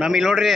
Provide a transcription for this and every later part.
ನಮಗೆ ನೋಡ್ರಿ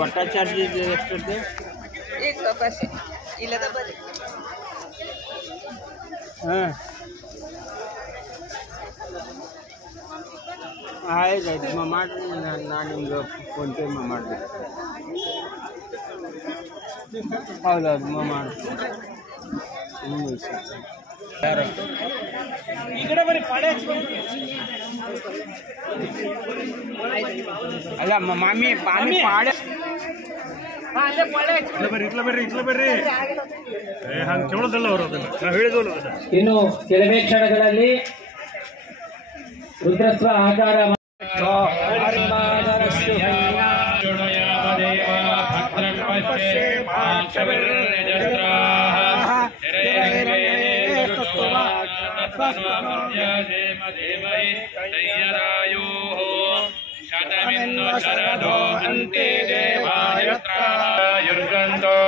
ಬಟ್ಟಾ ಚಾರ್ಜ್ ಎಷ್ಟಿದೆ? 100 ಇಲ್ಲದ ಬರೀ ಹಾಂ ಆಯ್ತು ಮಾಡಿರಿ. ನಾನು ನಿಮ್ಗೆ ಫೋನ್ಪೇ ಮಾಡ್ಬೇಕು. ಹೌದೌದು ಮಾಡ್ತೀನಿ. ಈ ಕಡೆ ಬರೀ ಪಾಡೆ ಅಲ್ಲ ಮಾಮಿ ಪಾಮಿ ಪಾಡೆ ಬರ್ರಿ ಹಂಗೆ ಕೇಳೋದಲ್ಲ ಅವರು ಅದನ್ನು ನಾವು ಹೇಳಿದ್ವಲ್ಲ. ಇನ್ನು ಕೆಲವೇ ಕ್ಷಣಗಳಲ್ಲಿ ರುದ್ರಸ್ವ ಆಕಾರ ಶರದೋ ಅಂತೆ ದೇವಾಯುರ್ಗಂಧೋ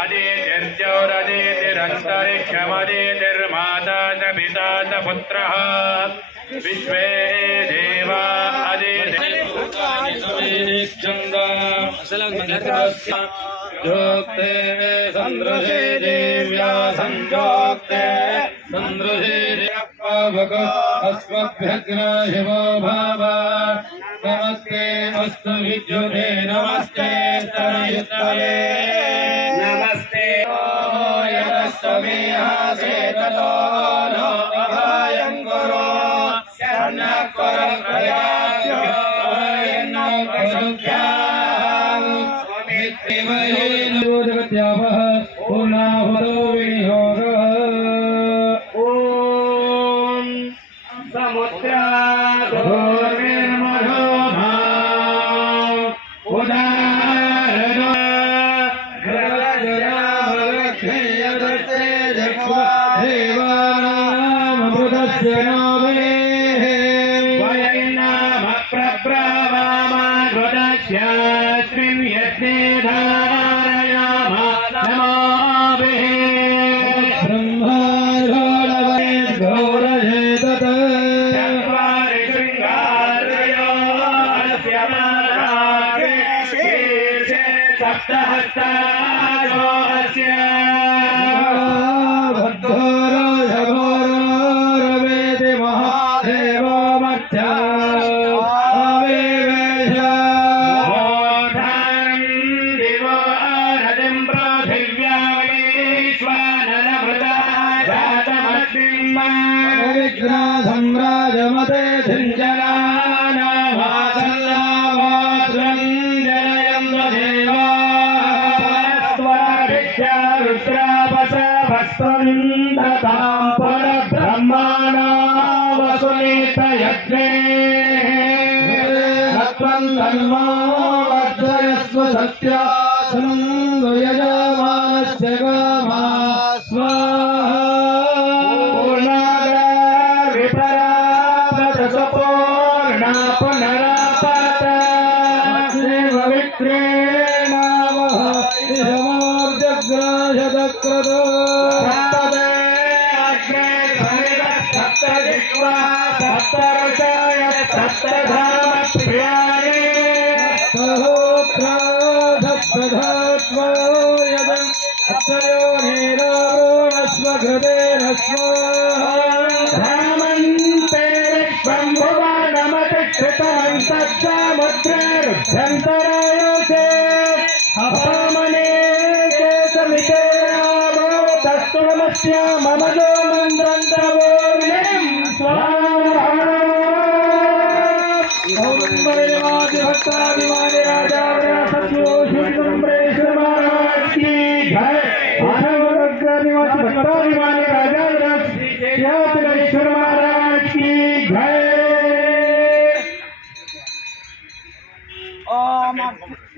अदितिर्जौरदितिरन्तरिक्षमदितिर्माता च पिता च पुत्रः विश्वे देवा अदितिर्योक्ते सन्दृशे देव्या संयोक्ते सन्दृशे अस्मभ्यग्न शिवो भाव नमस्ते अस्तु विद्युते नमस्ते स्तनयुतये नमस्ते यदस्तमेहासे ततो नो अभयं कुरु शरणकरप्रयाभ्यो यन्नकशुभ्यां स्वामित्रिमयेन जगत्यावः पूर्णाहुतो विनियोगः ॐ समुद्राधोर्निर्मलो भाव उदाहरणो ग्रहजरामलक्ष्मीयदत्ते जग्वा देवानामृतस्य नोभे वयन्नामप्रब्रावामागुदस्यास्मिन् यज्ञे धारयामा नमोभिः ब्रह्मार्होणवये गौरजेतत् चत्वारि शृङ्गारयो अस्य मालागे शीर्षे सप्तहस्तायो अस्य भक्तोरवेति महादेवो मध्या सम्राजमते झञ्जनानामासल्लामात्रं जनयन्द्रदेवा रुद्रापसभस्वन्दतां परब्रह्मणा वसुनीतयज्ञे तन्नो वर्धयस्व सत्या सुनन्दो यजमानस्य गामा स्वाहा पूर्णाद् विपरापत सपूर्णा पुनरापत विक्रेणावः इहमोर्जग्राशदक्रतो सप्तदे अग्रे समिदः सप्तदिक्वा सप्तऋषय सप्तधामप्रियाणि सहोत्रा सप्तधात्मा यदं सप्तयोनिरावोणस्वघृतेरस्व धामन्ते विश्वं भुवनमतिकृतमन्तस्समुद्रेरुभ्यन्तरायोचे अपामने केतमिते रामो तत्त्वमस्य मम जो मन्त्रन्तवोर्यं स्वाहा ओम भक्ताभिमानी राजा सत्योषुम्बरेश्वर महाराज की जय भक्ताभिमानी राजा श्रीकेश्वर महाराज की जय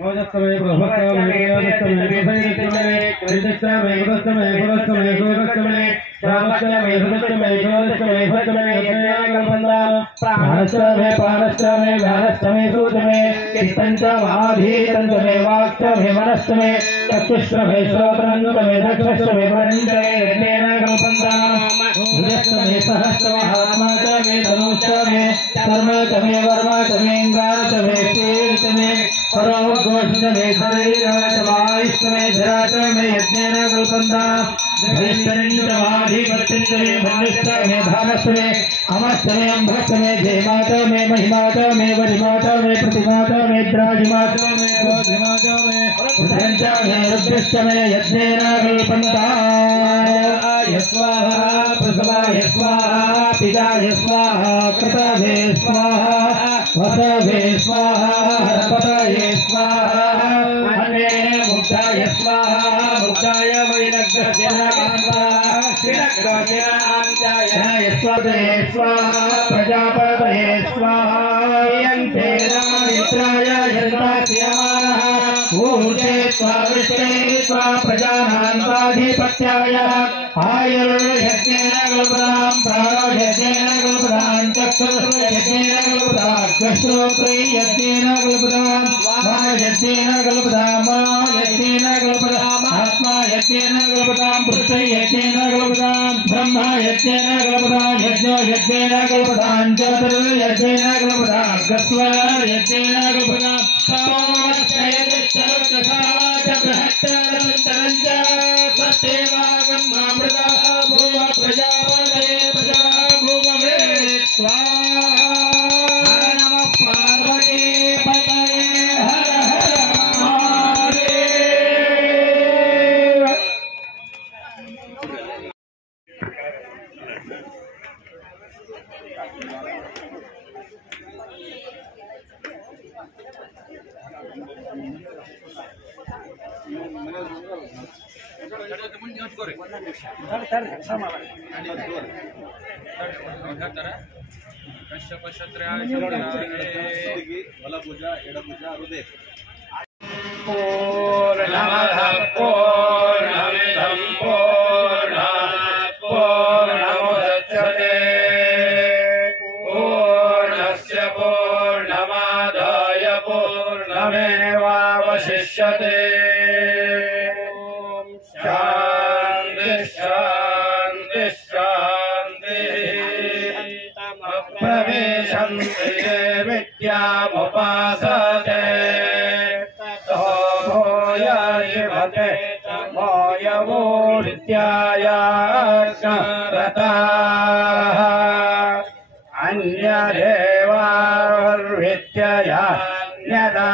ओजस्तमे प्रभस्तमे ओजस्तमे विभयस्तमे कृतस्तमे गुणस्तमे गुणस्तमे गुणस्तमे रामस्तमे सुदस्तमे गुणस्तमे भक्तमे गम्यगम्बन्दाम प्राणस्तमे पानस्तमे व्यानस्तमे सूतमे किस्तंच महाधीतंतमे वाक्तमे मनस्तमे चक्षुष्टमे श्रोत्रन्तमे दक्षस्तमे वरन्तमे रतेन गम्बन्दाम भुजस्तमे सहस्तमे आत्मातमे तनुस्तमे कर्मतमे वर्मतमे इंगातमे तीर्थमे परमोद्घोषणे शरीरवचमायस्तमे धरातमे यज्ञेन गम्बन्दाम धरिष्ठनिन्दमाधिपत्यन्तमे भण्डस्तमे भागस्तमे अमस्तमे अम्भस्तमे जयमातमे महिमातमे वरिमातमे प्रतिमातमे द्राजिमातमे बोधिमातमे रुद्रञ्चमे रुद्रस्तमे यज्ञेन कल्पन्ताय स्वाहा प्रसवाय स्वाहा पिताय स्वाहा कृतभे स्वाहा वसभे स्वाहा हरपतये स्वाहा अन्ये मुक्ताय स्वाहा मुक्ताय वैनग्रस्याय स्वाहा प्रजापतये स्वाहा यन्ते रामित्राय यन्तास्यमानः ऊर्जे स्वाविष्टे स्वा प्रजानान्ताधिपत्याय आयुर्यज्ञेन कल्पतां प्राणो यज्ञेन कल्पतां चक्षुर्यज्ञेन कल्पतां श्रोत्री यज्ञेन कल्पतां वायुर्यज्ञेन कल्पतां मनोयज्ञेन कल्पतां आत्मा यज्ञेन कल्पतां पृथ्वी यज्ञेन कल्पतां ब्रह्मा यज्ञेन कल्पतां यज्ञो यज्ञेन कल्पतां चतुर्यज्ञेन कल्पतां गस्वा यज्ञेन कल्पतां प्रजापतये प्रजा भूमवे स्वाहा नमः पार्वती पतये हर हर महादेव पूर्णमदः पूर्णमिदं पूर्णात् पूर्णमुदच्यते पूर्णस्य पूर्णमादाय पूर्णमेवावशिष्यते शान्ति शान्ति शान्तिः प्रविशन्ति ये विद्यामुपासते ततो भूय शिवते मोयवोरित्याय रताः अन्यदेवार्विद्यया न्यदाहुरविद्यया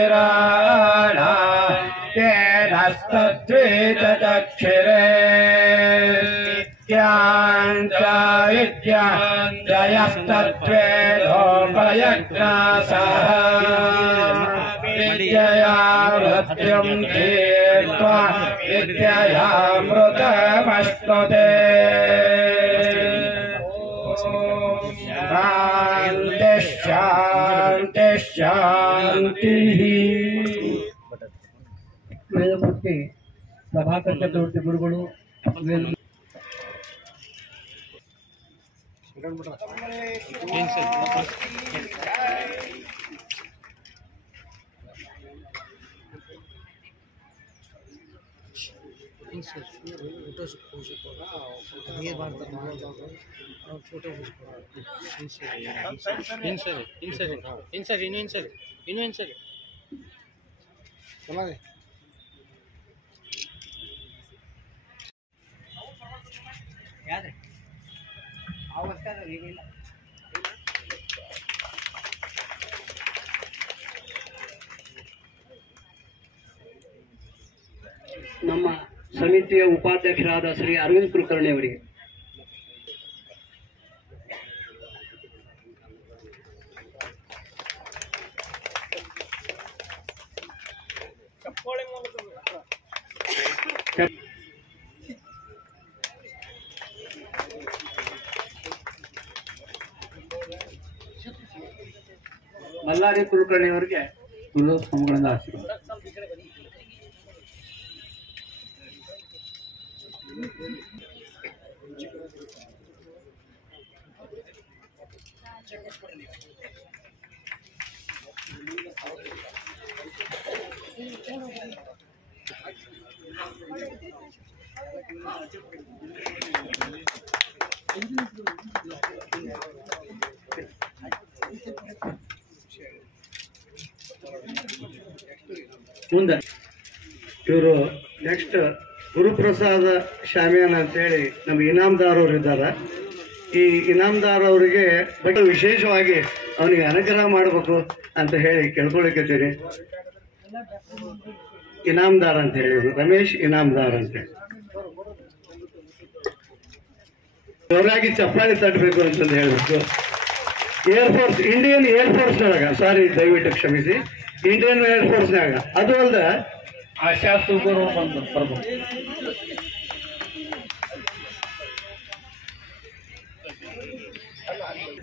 यतेश्रुमधीराणा तेन स्तद्वितचक्षिरे विद्याञ्जयस्तद्वेदोपयज्ञासः विद्यया मृत्युं तीर्त्वा विद्ययामृतमश्नुते ಶಾಂತಿ ಶಾಂತಿ ಶಾಂತಿ. ವೇದಮೂರ್ತಿ ಪ್ರಭಾಕರ್ ಚಕ್ರವರ್ತಿ ಗುರುಗಳು ನಮ್ಮ ಸಮಿತಿಯ ಉಪಾಧ್ಯಕ್ಷರಾದ ಶ್ರೀ ಅರವಿಂದ್ ಕುಲಕರ್ಣಿ ಅವರಿಗೆ. ಮಲ್ಲಾರಿ ಕುಲಕರ್ಣಿ ಅವರಿಗೆ ಸ್ವಾಮಿಗಳಿಂದ ಆಶೀರ್ವಾದ. ಮುಂದೆ ಇವರು ನೆಕ್ಸ್ಟ್ ಗುರುಪ್ರಸಾದ ಶಾಮಿಯಾನ ಅಂತೇಳಿ ನಮ್ಮ ಇನಾಮದಾರವ್ರು ಇದ್ದಾರೆ. ಈ ಇನಾಮದಾರ್ ಅವರಿಗೆ ಬಟ್ ವಿಶೇಷವಾಗಿ ಅವನಿಗೆ ಅನುಗ್ರಹ ಮಾಡಬೇಕು ಅಂತ ಹೇಳಿ ಕೇಳ್ಕೊಳಿಕತ್ತೀನಿ. ಇನಾಮದಾರ್ ಅಂತ ಹೇಳಿ ರಮೇಶ್ ಇನಾಮದಾರ್ ಅಂತೇಳಿ ಜೋರಾಗಿ ಚಪ್ಪಾಳಿ ತಟ್ಟಬೇಕು ಅಂತಂದು ಹೇಳ್ಬೇಕು. ಏರ್ಫೋರ್ಸ್ ಇಂಡಿಯನ್ ಏರ್ಫೋರ್ಸ್ನೊಳಗ ಸಾರಿ ದಯವಿಟ್ಟು ಕ್ಷಮಿಸಿ, ಇಂಡಿಯನ್ ಏರ್ಫೋರ್ಸ್ನಾಗ ಅದು ಅಲ್ದ ಆಶಾ ಸುಗರು ಬಂದು ಬರ್ಬೋದು.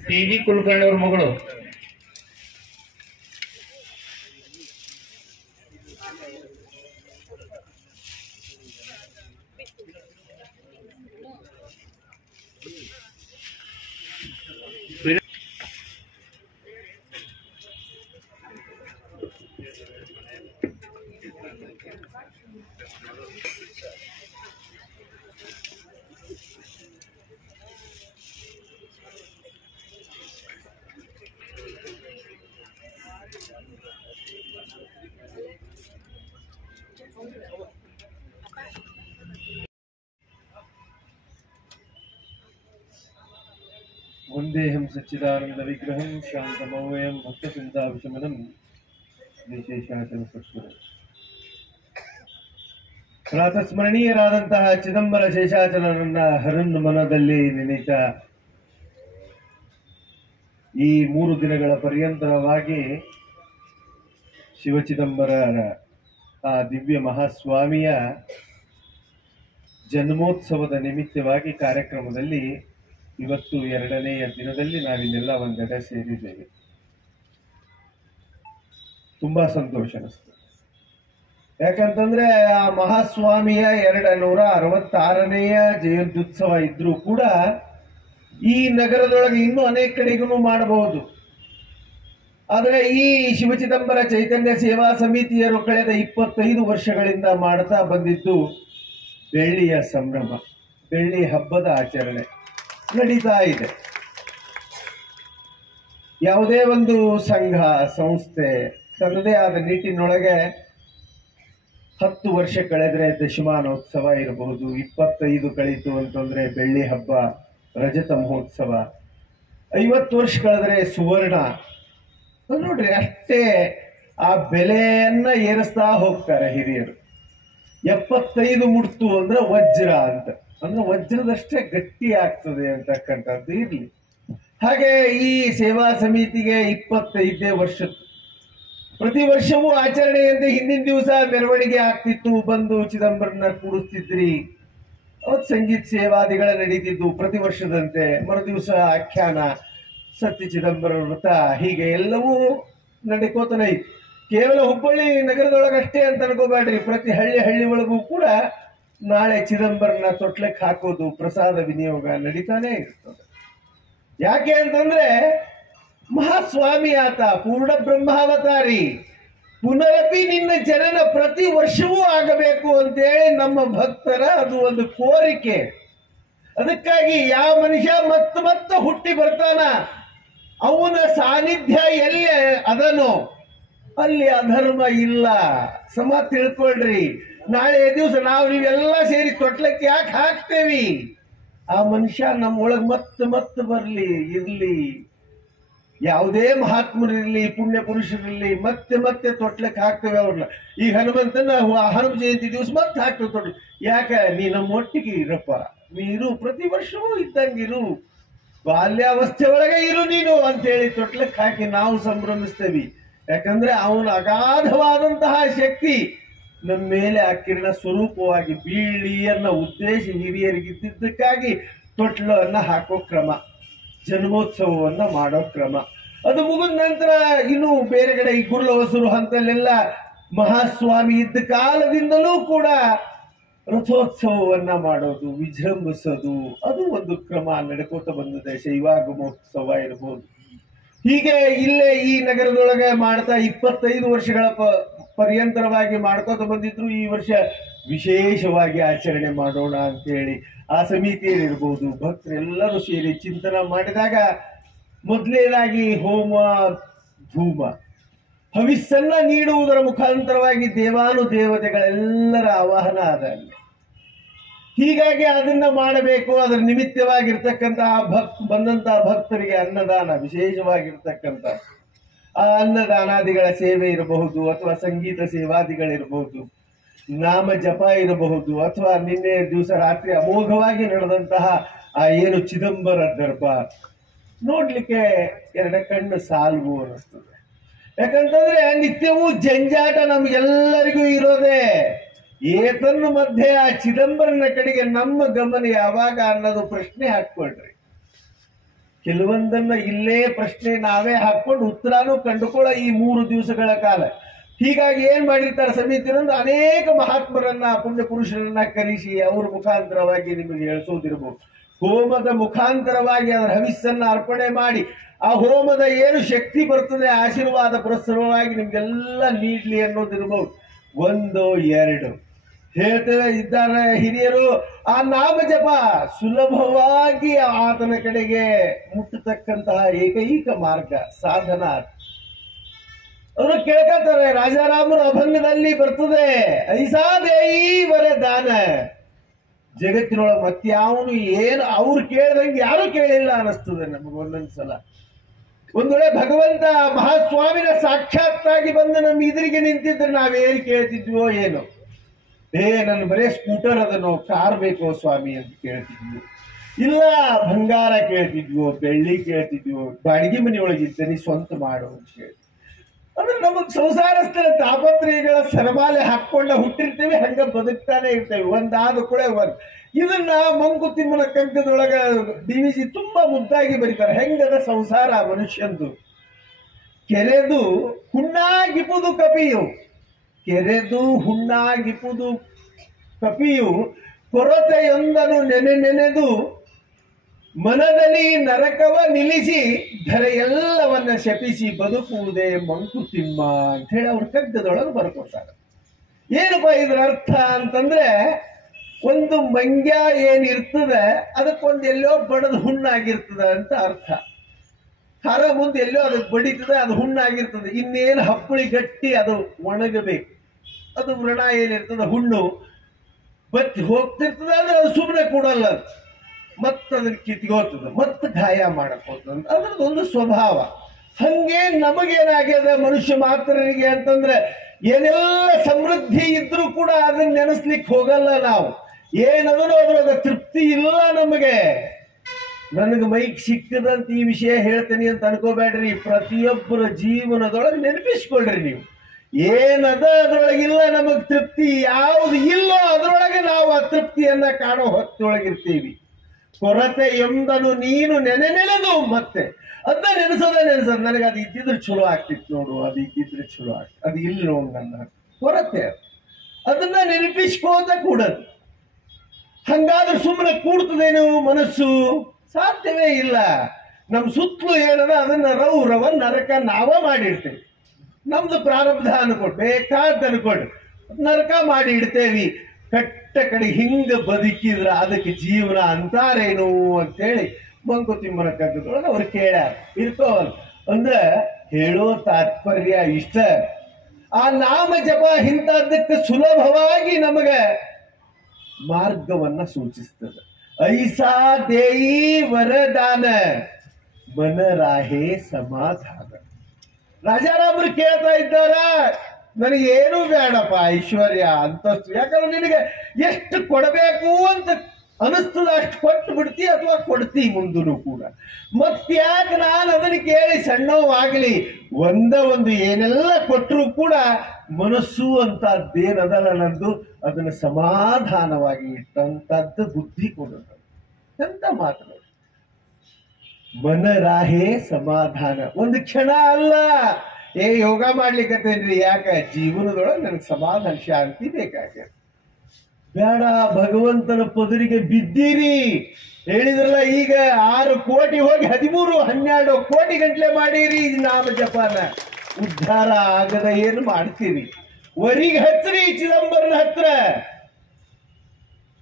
ಟಿ.ವಿ. ಕುಲಕರ್ಣಿ ಅವ್ರ ಮಗಳು ವಂದೇಹಂ ಸಚ್ಚಿದಾನಂದ ವಿಗ್ರಹಂ ಶಾಂತಮೌಯಂ ಭಕ್ತಚಿಂತಾಭಿಶಮನಂ ವಿಶೇಷಾಚಲ ಸತ್ಸುರ. ಪ್ರಾತಸ್ಮರಣೀಯರಾದಂತಹ ಚಿದಂಬರ ಶೇಷಾಚಲರನ್ನ ಹರನ್ ಮನದಲ್ಲಿ ನೆನೆತ ಈ 3 ದಿನಗಳ ಪರ್ಯಂತರವಾಗಿ ಶಿವಚಿದಂಬರರ ಆ ದಿವ್ಯ ಮಹಾಸ್ವಾಮಿಯ ಜನ್ಮೋತ್ಸವದ ನಿಮಿತ್ತವಾಗಿ ಕಾರ್ಯಕ್ರಮದಲ್ಲಿ ಇವತ್ತು 2ನೆಯ ದಿನದಲ್ಲಿ ನಾವಿಲ್ಲೆಲ್ಲ ಒಂದೆಡೆ ಸೇರಿದ್ದೇವೆ. ತುಂಬಾ ಸಂತೋಷ ಅನಿಸ್ತದೆ. ಯಾಕಂತಂದ್ರೆ ಆ ಮಹಾಸ್ವಾಮಿಯ 266ನೆಯ ಜಯಂತ್ಯುತ್ಸವ ಇದ್ರೂ ಕೂಡ ಈ ನಗರದೊಳಗೆ ಇನ್ನೂ ಅನೇಕ ಕಡೆಗೂ ಮಾಡಬಹುದು. ಆದರೆ ಈ ಶಿವಚಿದಂಬರ ಚೈತನ್ಯ ಸೇವಾ ಸಮಿತಿಯರು ಕಳೆದ 25 ವರ್ಷಗಳಿಂದ ಮಾಡ್ತಾ ಬಂದಿದ್ದು ಬೆಳ್ಳಿಯ ಸಂಭ್ರಮ, ಬೆಳ್ಳಿ ಹಬ್ಬದ ಆಚರಣೆ ನಡೀತಾ ಇದೆ. ಯಾವುದೇ ಒಂದು ಸಂಘ ಸಂಸ್ಥೆ ತನ್ನದೇ ಆದ ನಿಟ್ಟಿನೊಳಗೆ 10 ವರ್ಷ ಕಳೆದ್ರೆ ದಶಮಾನೋತ್ಸವ ಇರಬಹುದು, 25 ಕಳೀತು ಅಂತಂದ್ರೆ ಬೆಳ್ಳಿ ಹಬ್ಬ ರಜತ ಮಹೋತ್ಸವ, 50 ವರ್ಷ ಕಳೆದ್ರೆ ಸುವರ್ಣ. ನೋಡ್ರಿ ಅಷ್ಟೇ ಆ ಬೆಲೆಯನ್ನ ಏರಿಸ್ತಾ ಹೋಗ್ತಾರೆ ಹಿರಿಯರು. 75 ಮುಡ್ತು ಅಂದ್ರೆ ವಜ್ರ ಅಂತ, ಅಂದ್ರೆ ವಜ್ರದಷ್ಟೇ ಗಟ್ಟಿ ಆಗ್ತದೆ ಅಂತಕ್ಕಂಥದ್ದು ಇರ್ಲಿ. ಹಾಗೆ ಈ ಸೇವಾ ಸಮಿತಿಗೆ 25ನೇ ವರ್ಷದ್ದು ಪ್ರತಿ ವರ್ಷವೂ ಆಚರಣೆಯಂತೆ ಹಿಂದಿನ ದಿವಸ ಮೆರವಣಿಗೆ ಆಗ್ತಿತ್ತು, ಬಂದು ಚಿದಂಬರನ ಕೂಡಿಸ್ತಿದ್ರಿ. ಅವತ್ತು ಸಂಗೀತ ಸೇವಾದಿಗಳ ನಡೀತಿದ್ದು ಪ್ರತಿ ವರ್ಷದಂತೆ. ಮರುದಿವಸ ಆಖ್ಯಾನ, ಸತ್ಯ ಚಿದಂಬರ ವೃತ, ಹೀಗೆ ಎಲ್ಲವೂ ನಡ್ಕೋತಾನೆ ಇತ್ತು. ಕೇವಲ ಹುಬ್ಬಳ್ಳಿ ನಗರದೊಳಗಷ್ಟೇ ಅಂತ ಅನ್ಕೋಬೇಡ್ರಿ, ಪ್ರತಿ ಹಳ್ಳಿ ಒಳಗೂ ಕೂಡ ನಾಳೆ ಚಿದಂಬರನ ತೊಟ್ಲಕ್ಕೆ ಹಾಕೋದು, ಪ್ರಸಾದ ವಿನಿಯೋಗ ನಡೀತಾನೆ ಇರ್ತದೆ. ಯಾಕೆ ಅಂತಂದ್ರೆ ಮಹಾಸ್ವಾಮಿ ಆತ, ಪೂರ್ಣ ಬ್ರಹ್ಮಾವತಾರಿ. ಪುನರಪಿ ನಿನ್ನ ಜನನ ಪ್ರತಿ ವರ್ಷವೂ ಆಗಬೇಕು ಅಂತೇಳಿ ನಮ್ಮ ಭಕ್ತರ ಅದು ಒಂದು ಕೋರಿಕೆ. ಅದಕ್ಕಾಗಿ ಯಾವ ಮನುಷ್ಯ ಮತ್ತೆ ಹುಟ್ಟಿ ಬರ್ತಾನ, ಅವನ ಸಾನ್ನಿಧ್ಯ ಎಲ್ಲಿ ಅದನೋ ಅಲ್ಲಿ ಅಧರ್ಮ ಇಲ್ಲ. ಸಮ ತಿಳ್ಕೊಳ್ರಿ. ನಾಳೆ ದಿವಸ ನೀವೆಲ್ಲ ಸೇರಿ ತೊಟ್ಲಕ್ಕೆ ಯಾಕೆ ಹಾಕ್ತೇವಿ? ಆ ಮನುಷ್ಯ ನಮ್ಮೊಳಗೆ ಮತ್ತೆ ಬರ್ಲಿ, ಇರ್ಲಿ. ಯಾವುದೇ ಮಹಾತ್ಮರಿರ್ಲಿ, ಪುಣ್ಯ ಪುರುಷರಿರ್ಲಿ, ಮತ್ತೆ ತೊಟ್ಲಕ್ಕೆ ಹಾಕ್ತೇವೆ ಅವ್ರನ್ನ. ಈಗ ಹನುಮಂತನ ಹನುಮ ಜಯಂತಿ ದಿವಸ ಮತ್ತೆ ಹಾಕ್ತೇವೆ ತೊಟ್ಲು. ಯಾಕ? ನೀ ನಮ್ಮ ಒಟ್ಟಿಗೆ ಇರಪ್ಪ, ನೀರು ಪ್ರತಿ ವರ್ಷವೂ ಇದ್ದಂಗಿರು, ಬಾಲ್ಯಾವಸ್ಥೆ ಒಳಗೆ ಇರು ನೀನು ಅಂತೇಳಿ ತೊಟ್ಲಕ್ಕೆ ಹಾಕಿ ನಾವು ಸಂಭ್ರಮಿಸ್ತೇವೆ. ಯಾಕಂದ್ರೆ ಅವನ ಅಗಾಧವಾದಂತಹ ಶಕ್ತಿ ನಮ್ಮ ಮೇಲೆ ಆ ಕಿರಣ ಸ್ವರೂಪವಾಗಿ ಬೀಳಿ ಅನ್ನೋ ಉದ್ದೇಶ ಹಿರಿಯರಿಗಿದ್ದಕ್ಕಾಗಿ ತೊಟ್ಲನ್ನ ಹಾಕೋ ಕ್ರಮ, ಜನ್ಮೋತ್ಸವವನ್ನ ಮಾಡೋ ಕ್ರಮ. ಅದು ಮುಗಿದ ನಂತರ ಇನ್ನು ಬೇರೆ ಕಡೆ ಈ ಗುರುಲವಸರು ಹಂತಲ್ಲೆಲ್ಲ ಮಹಾಸ್ವಾಮಿ ಇದ್ದ ಕಾಲದಿಂದಲೂ ಕೂಡ ರಥೋತ್ಸವವನ್ನ ಮಾಡೋದು, ವಿಜೃಂಭಿಸೋದು, ಅದು ಒಂದು ಕ್ರಮ ನಡ್ಕೋತ ಬಂದಿದೆ. ಶೈವಾಗಮೋತ್ಸವ ಇರಬಹುದು. ಹೀಗೆ ಇಲ್ಲೇ ಈ ನಗರದೊಳಗೆ ಮಾಡ್ತಾ 25 ವರ್ಷಗಳ ಪರ್ಯಂತರವಾಗಿ ಮಾಡ್ಕೋತ ಬಂದಿದ್ರು. ಈ ವರ್ಷ ವಿಶೇಷವಾಗಿ ಆಚರಣೆ ಮಾಡೋಣ ಅಂತೇಳಿ ಆ ಸಮಿತಿಯಲ್ಲಿರ್ಬೋದು ಭಕ್ತರೆಲ್ಲರೂ ಸೇರಿ ಚಿಂತನೆ ಮಾಡಿದಾಗ ಮೊದಲನೇದಾಗಿ ಹೋಮ ಧೂಮ ಹವಿಸ್ಸನ್ನ ನೀಡುವುದರ ಮುಖಾಂತರವಾಗಿ ದೇವಾನುದೇವತೆಗಳೆಲ್ಲರ ಆವಾಹನ ಆದ. ಹೀಗಾಗಿ ಅದನ್ನ ಮಾಡಬೇಕು. ಅದರ ನಿಮಿತ್ತವಾಗಿರ್ತಕ್ಕಂತಹ ಬಂದಂತಹ ಭಕ್ತರಿಗೆ ಅನ್ನದಾನ ವಿಶೇಷವಾಗಿರ್ತಕ್ಕಂಥ ಆ ಅನ್ನದಾನಾದಿಗಳ ಸೇವೆ ಇರಬಹುದು, ಅಥವಾ ಸಂಗೀತ ಸೇವಾದಿಗಳಿರಬಹುದು, ನಾಮ ಜಪ ಇರಬಹುದು, ಅಥವಾ ನಿನ್ನೆ ದಿವಸ ರಾತ್ರಿ ಅಮೋಘವಾಗಿ ನಡೆದಂತಹ ಆ ಏನು ಚಿದಂಬರ ದರ್ಬಾರ್ ನೋಡ್ಲಿಕ್ಕೆ ಎರಡ ಕಣ್ಣು ಸಾಲ್ವು ಅನ್ನಿಸ್ತದೆ. ಯಾಕಂತಂದ್ರೆ ನಿತ್ಯವೂ ಜಂಜಾಟ ನಮ್ಗೆಲ್ಲರಿಗೂ ಇರೋದೇ. ಏತನ್ನ ಮಧ್ಯೆ ಆ ಚಿದಂಬರನ ಕಡೆಗೆ ನಮ್ಮ ಗಮನ ಯಾವಾಗ ಅನ್ನೋದು ಪ್ರಶ್ನೆ ಹಾಕ್ಕೊಳ್ರಿ. ಕೆಲವೊಂದನ್ನ ಇಲ್ಲೇ ಪ್ರಶ್ನೆ ನಾವೇ ಹಾಕೊಂಡು ಉತ್ತರಾನು ಕಂಡುಕೊಳ್ಳೋ ಈ 3 ದಿವಸಗಳ ಕಾಲ. ಹೀಗಾಗಿ ಏನ್ ಮಾಡಿರ್ತಾರೆ ಸಮಿತಿಯವರು, ಅನೇಕ ಮಹಾತ್ಮರನ್ನ ಪುಣ್ಯ ಪುರುಷರನ್ನ ಕರೆಸಿ ಅವ್ರ ಮುಖಾಂತರವಾಗಿ ನಿಮಗೆ ಹೇಳಿಸೋದಿರ್ಬೋದು. ಹೋಮದ ಮುಖಾಂತರವಾಗಿ ಅದರ ಹವಿಸ್ಸನ್ನ ಅರ್ಪಣೆ ಮಾಡಿ ಆ ಹೋಮದ ಏನು ಶಕ್ತಿ ಬರ್ತದೆ ಆಶೀರ್ವಾದ ಪುರಸ್ಸರವಾಗಿ ನಿಮ್ಗೆಲ್ಲ ನೀಡ್ಲಿ ಅನ್ನೋದಿರ್ಬೋದು. 1 2 ಹೇಳ್ತೇವೆ ಇದ್ದಾರೆ ಹಿರಿಯರು. ಆ ನಾಮ ಜಪ ಸುಲಭವಾಗಿ ಆತನ ಕಡೆಗೆ ಮುಟ್ಟತಕ್ಕಂತಹ ಏಕೈಕ ಮಾರ್ಗ, ಸಾಧನ. ಅವರು ಕೇಳ್ಕೊತಾರೆ, ರಾಜಾರಾಮರ ಅಭಂಗದಲ್ಲಿ ಬರ್ತದೆ, ಐಸಾದೇಯಿ ವರದಾನ. ಜಗತ್ತಿನೊಳಗೆ ಮತ್ಯಾವನು ಏನು ಅವ್ರು ಕೇಳ್ದಂಗೆ ಯಾರು ಕೇಳಿಲ್ಲ ಅನ್ನಿಸ್ತದೆ ನಮಗೆ ಒಂದೊಂದ್ಸಲ. ಒಂದ್ ವೇಳೆ ಭಗವಂತ ಮಹಾಸ್ವಾಮಿನ ಸಾಕ್ಷಾತ್ತಾಗಿ ಬಂದು ನಮ್ಮ ಎದುರಿಗೆ ನಿಂತಿದ್ರೆ ನಾವೇನು ಕೇಳ್ತಿದ್ವೋ ಏನೋ. ನನ್ನ ಬರೇ ಸ್ಕೂಟರ್ ಅದನ್ನೋ, ಕಾರ್ ಬೇಕೋ ಸ್ವಾಮಿ ಅಂತ ಕೇಳ್ತಿದ್ವಿ. ಇಲ್ಲ ಬಂಗಾರ ಕೇಳ್ತಿದ್ವೋ, ಬೆಳ್ಳಿ ಕೇಳ್ತಿದ್ವೋ, ಬಾಡಿಗೆ ಮನೆಯೊಳಗಿದ್ದ ನೀ ಸ್ವಂತ ಮಾಡು ಅಂತ ಹೇಳಿ. ಅಂದ್ರೆ ನಮಗ್ ಸಂಸಾರಸ್ಥರ ತಾಪತ್ರಯಗಳ ಸರಮಾಲೆ ಹಾಕೊಂಡ ಹುಟ್ಟಿರ್ತೇವೆ, ಹಂಗ ಬದುಕ್ತಾನೆ ಇರ್ತೇವೆ. ಒಂದಾದ ಕೂಡ ಇದನ್ನ ಮಂಕುತಿಮ್ಮನ ಕಗ್ಗದೊಳಗ DVG ತುಂಬಾ ಮುದ್ದಾಗಿ ಬರೀತಾರೆ. ಹೆಂಗದ ಸಂಸಾರ ಮನುಷ್ಯಂದು. ಕೆರೆದು ಹುಣ್ಣಾಗಿಪುದು ಕಪಿಯು, ಕೆರೆದು ಹುಣ್ಣಾಗಿಪುದು ಕಪಿಯು, ಕೊರತೆಯೊಂದನು ನೆನೆದು ಮನದಲ್ಲಿ ನರಕವ ನಿಲ್ಲಿಸಿ ಧರೆಯೆಲ್ಲವನ್ನ ಶಪಿಸಿ ಬದುಕುವುದೇ ಮಂಕುತಿಮ್ಮ ಅಂತ ಹೇಳಿ ಅವ್ರ ಕಗ್ಗದೊಳಗೆ ಬರ್ಕೊಡ್ತಾರೆ. ಏನಪ್ಪ ಇದ್ರ ಅರ್ಥ ಅಂತಂದ್ರೆ, ಒಂದು ಮಂಗ್ಯ ಏನಿರ್ತದೆ ಅದಕ್ಕೊಂದು ಎಲ್ಲೋ ಬಡದು ಹುಣ್ಣಾಗಿರ್ತದೆ ಅಂತ ಅರ್ಥ. ಹರ ಮುಂದೆ ಎಲ್ಲೋ ಅದಕ್ಕೆ ಬಡಿತದೆ, ಅದು ಹುಣ್ಣಾಗಿರ್ತದೆ. ಇನ್ನೇನು ಹಪ್ಪಳಿ ಗಟ್ಟಿ ಅದು ಒಣಗಬೇಕು. ಅದು ವ್ರಣ ಏನಿರ್ತದೆ ಹುಣ್ಣು ಬತ್ತಿ ಹೋಗ್ತಿರ್ತದೆ, ಅಂದ್ರೆ ಅದು ಸುಮ್ಮನೆ ಕೊಡಲ್ಲ, ಮತ್ತದನ್ನ ಕಿತ್ಕೋತದ, ಮತ್ತೆ ಗಾಯ ಮಾಡಕ್ ಹೋಗ್ತದ. ಅದ್ರದ್ದೊಂದು ಸ್ವಭಾವ. ಹಂಗೆ ನಮಗೇನಾಗ್ಯದ ಮನುಷ್ಯ ಮಾತ್ರರಿಗೆ ಅಂತಂದ್ರೆ, ಏನೆಲ್ಲ ಸಮೃದ್ಧಿ ಇದ್ರೂ ಕೂಡ ಅದನ್ನ ನೆನೆಸ್ಲಿಕ್ಕೆ ಹೋಗಲ್ಲ ನಾವು. ಏನದೋ ಅದ್ರಾಗ ತೃಪ್ತಿ ಇಲ್ಲ ನಮಗೆ. ನನಗೆ ಮೈಕ್ ಸಿಕ್ಕದಂತ ಈ ವಿಷಯ ಹೇಳ್ತೇನೆ ಅಂತ ಅನ್ಕೋಬೇಡ್ರಿ. ಪ್ರತಿಯೊಬ್ಬರ ಜೀವನದೊಳಗೆ ನೆನಪಿಸ್ಕೊಳ್ರಿ ನೀವು. ಏನದ ಅದ್ರೊಳಗಿಲ್ಲ ನಮಗ್ ತೃಪ್ತಿ, ಯಾವುದು ಇಲ್ಲೋ ಅದ್ರೊಳಗೆ ನಾವು ಅತೃಪ್ತಿಯನ್ನ ಕಾಣೋ ಹೊತ್ತೊಳಗಿರ್ತೀವಿ. ಕೊರತೆ ಎಂದನು ನೀನು ನೆನೆದು ಮತ್ತೆ ಅದನ್ನ ನೆನೆಸೋದ ನನಗೆ ಅದು ಇದ್ದಿದ್ರೆ ಚಲೋ ಆಗ್ತಿತ್ತು ನೋಡು, ಅದು ಇದ್ದಿದ್ರೆ ಚಲೋ ಆಗ್ತಿತ್ತು, ಅದು ಇಲ್ಲ ನೋಡು ನನ್ನ ಕೊರತೆ. ಅದನ್ನ ನೆನಪಿಸ್ಕೋತ ಕೂಡದು. ಹಂಗಾದ್ರೆ ಸುಮ್ಮನೆ ಕೂಡ್ತದೇನು ಮನಸ್ಸು? ಸಾಧ್ಯವೇ ಇಲ್ಲ. ನಮ್ಮ ಸುತ್ತಲೂ ಏನದ ಅದನ್ನ ರವ ನರಕ ನಾವ ಮಾಡಿಡ್ತೇವೆ. ನಮ್ದು ಪ್ರಾರಬ್ಧ ಅನ್ಕೊಂಡು ಬೇಕಾದ ಅನ್ಕೊಂಡು ನರಕ ಮಾಡಿ ಇಡ್ತೇವಿ. ಕಟ್ಟ ಕಡೆ ಹಿಂಗ ಬದುಕಿದ್ರ ಅದಕ್ಕೆ ಜೀವನ ಅಂತಾರೇನು ಅಂತೇಳಿ ಮಂಕುತಿಮ್ಮನ ಕಗ್ಗದೊಳಗೆ ಅವ್ರು ಕೇಳ್ಯಾರ. ಇರ್ಕೋವಲ್ ಅಂದ್ರೆ ಹೇಳೋ ತಾತ್ಪರ್ಯ ಇಷ್ಟ. ಆ ನಾಮ ಜಪ ಇಂಥದ್ದಕ್ಕೆ ಸುಲಭವಾಗಿ ನಮಗೆ ಮಾರ್ಗವನ್ನ ಸೂಚಿಸ್ತದೆ. ಐಸಾ ದೇಯಿ ವರದಾನ ಮನ ರಾಹೇ ಸಮಾಧಾನ. ರಾಜಾರಾಮರು ಕೇಳ್ತಾ ಇದ್ದಾರ, ನನಗೇನು ಬೇಡಪ್ಪ ಐಶ್ವರ್ಯ ಅಂತಸ್ತು, ಯಾಕಂದ್ರೆ ನಿನಗೆ ಎಷ್ಟು ಕೊಡಬೇಕು ಅಂತ ಅನಿಸ್ತದ ಅಷ್ಟು ಕೊಟ್ಟು ಬಿಡ್ತಿ ಅಥವಾ ಕೊಡ್ತಿ ಮುಂದೂ ಕೂಡ. ಮತ್ತ್ಯಾಕೆ ನಾನು ಅದನ್ನು ಕೇಳಿ ಸಣ್ಣವಾಗಲಿ ಒಂದು ಏನೆಲ್ಲ ಕೊಟ್ಟರು ಕೂಡ ಮನಸ್ಸು ಅಂತದ್ದೇನದಲ್ಲ ನಂದು, ಅದನ್ನು ಸಮಾಧಾನವಾಗಿ ಇಟ್ಟಂತದ್ದು ಬುದ್ಧಿ ಕೊಡೋದು ಎಂತ ಮಾತು. ಮನ ರಾಹೇ ಸಮಾಧಾನ. ಒಂದು ಕ್ಷಣ ಅಲ್ಲ, ಯೋಗ ಮಾಡ್ಲಿಕ್ಕತ್ತೇನ್ರಿ, ಯಾಕೆ ಜೀವನದೊಳಗೆ ನನಗೆ ಸಮಾಧಾನ ಶಾಂತಿ ಬೇಕಾಗ್ಯದ. ಬೇಡ, ಭಗವಂತನ ಪದರಿಗೆ ಬಿದ್ದೀರಿ. ಹೇಳಿದ್ರಲ್ಲ ಈಗ 6 ಕೋಟಿ ಹೋಗಿ 13-12 ಕೋಟಿ ಗಂಟ್ಲೆ ಮಾಡಿರಿ ನಾಮ ಜಪಾನ. ಉದ್ಧಾರ ಆಗದ ಏನು ಮಾಡ್ತೀರಿ? ವರಿಗೆ ಹಚ್ಚ್ರಿ ಚಿದಂಬರನ ಹತ್ರ.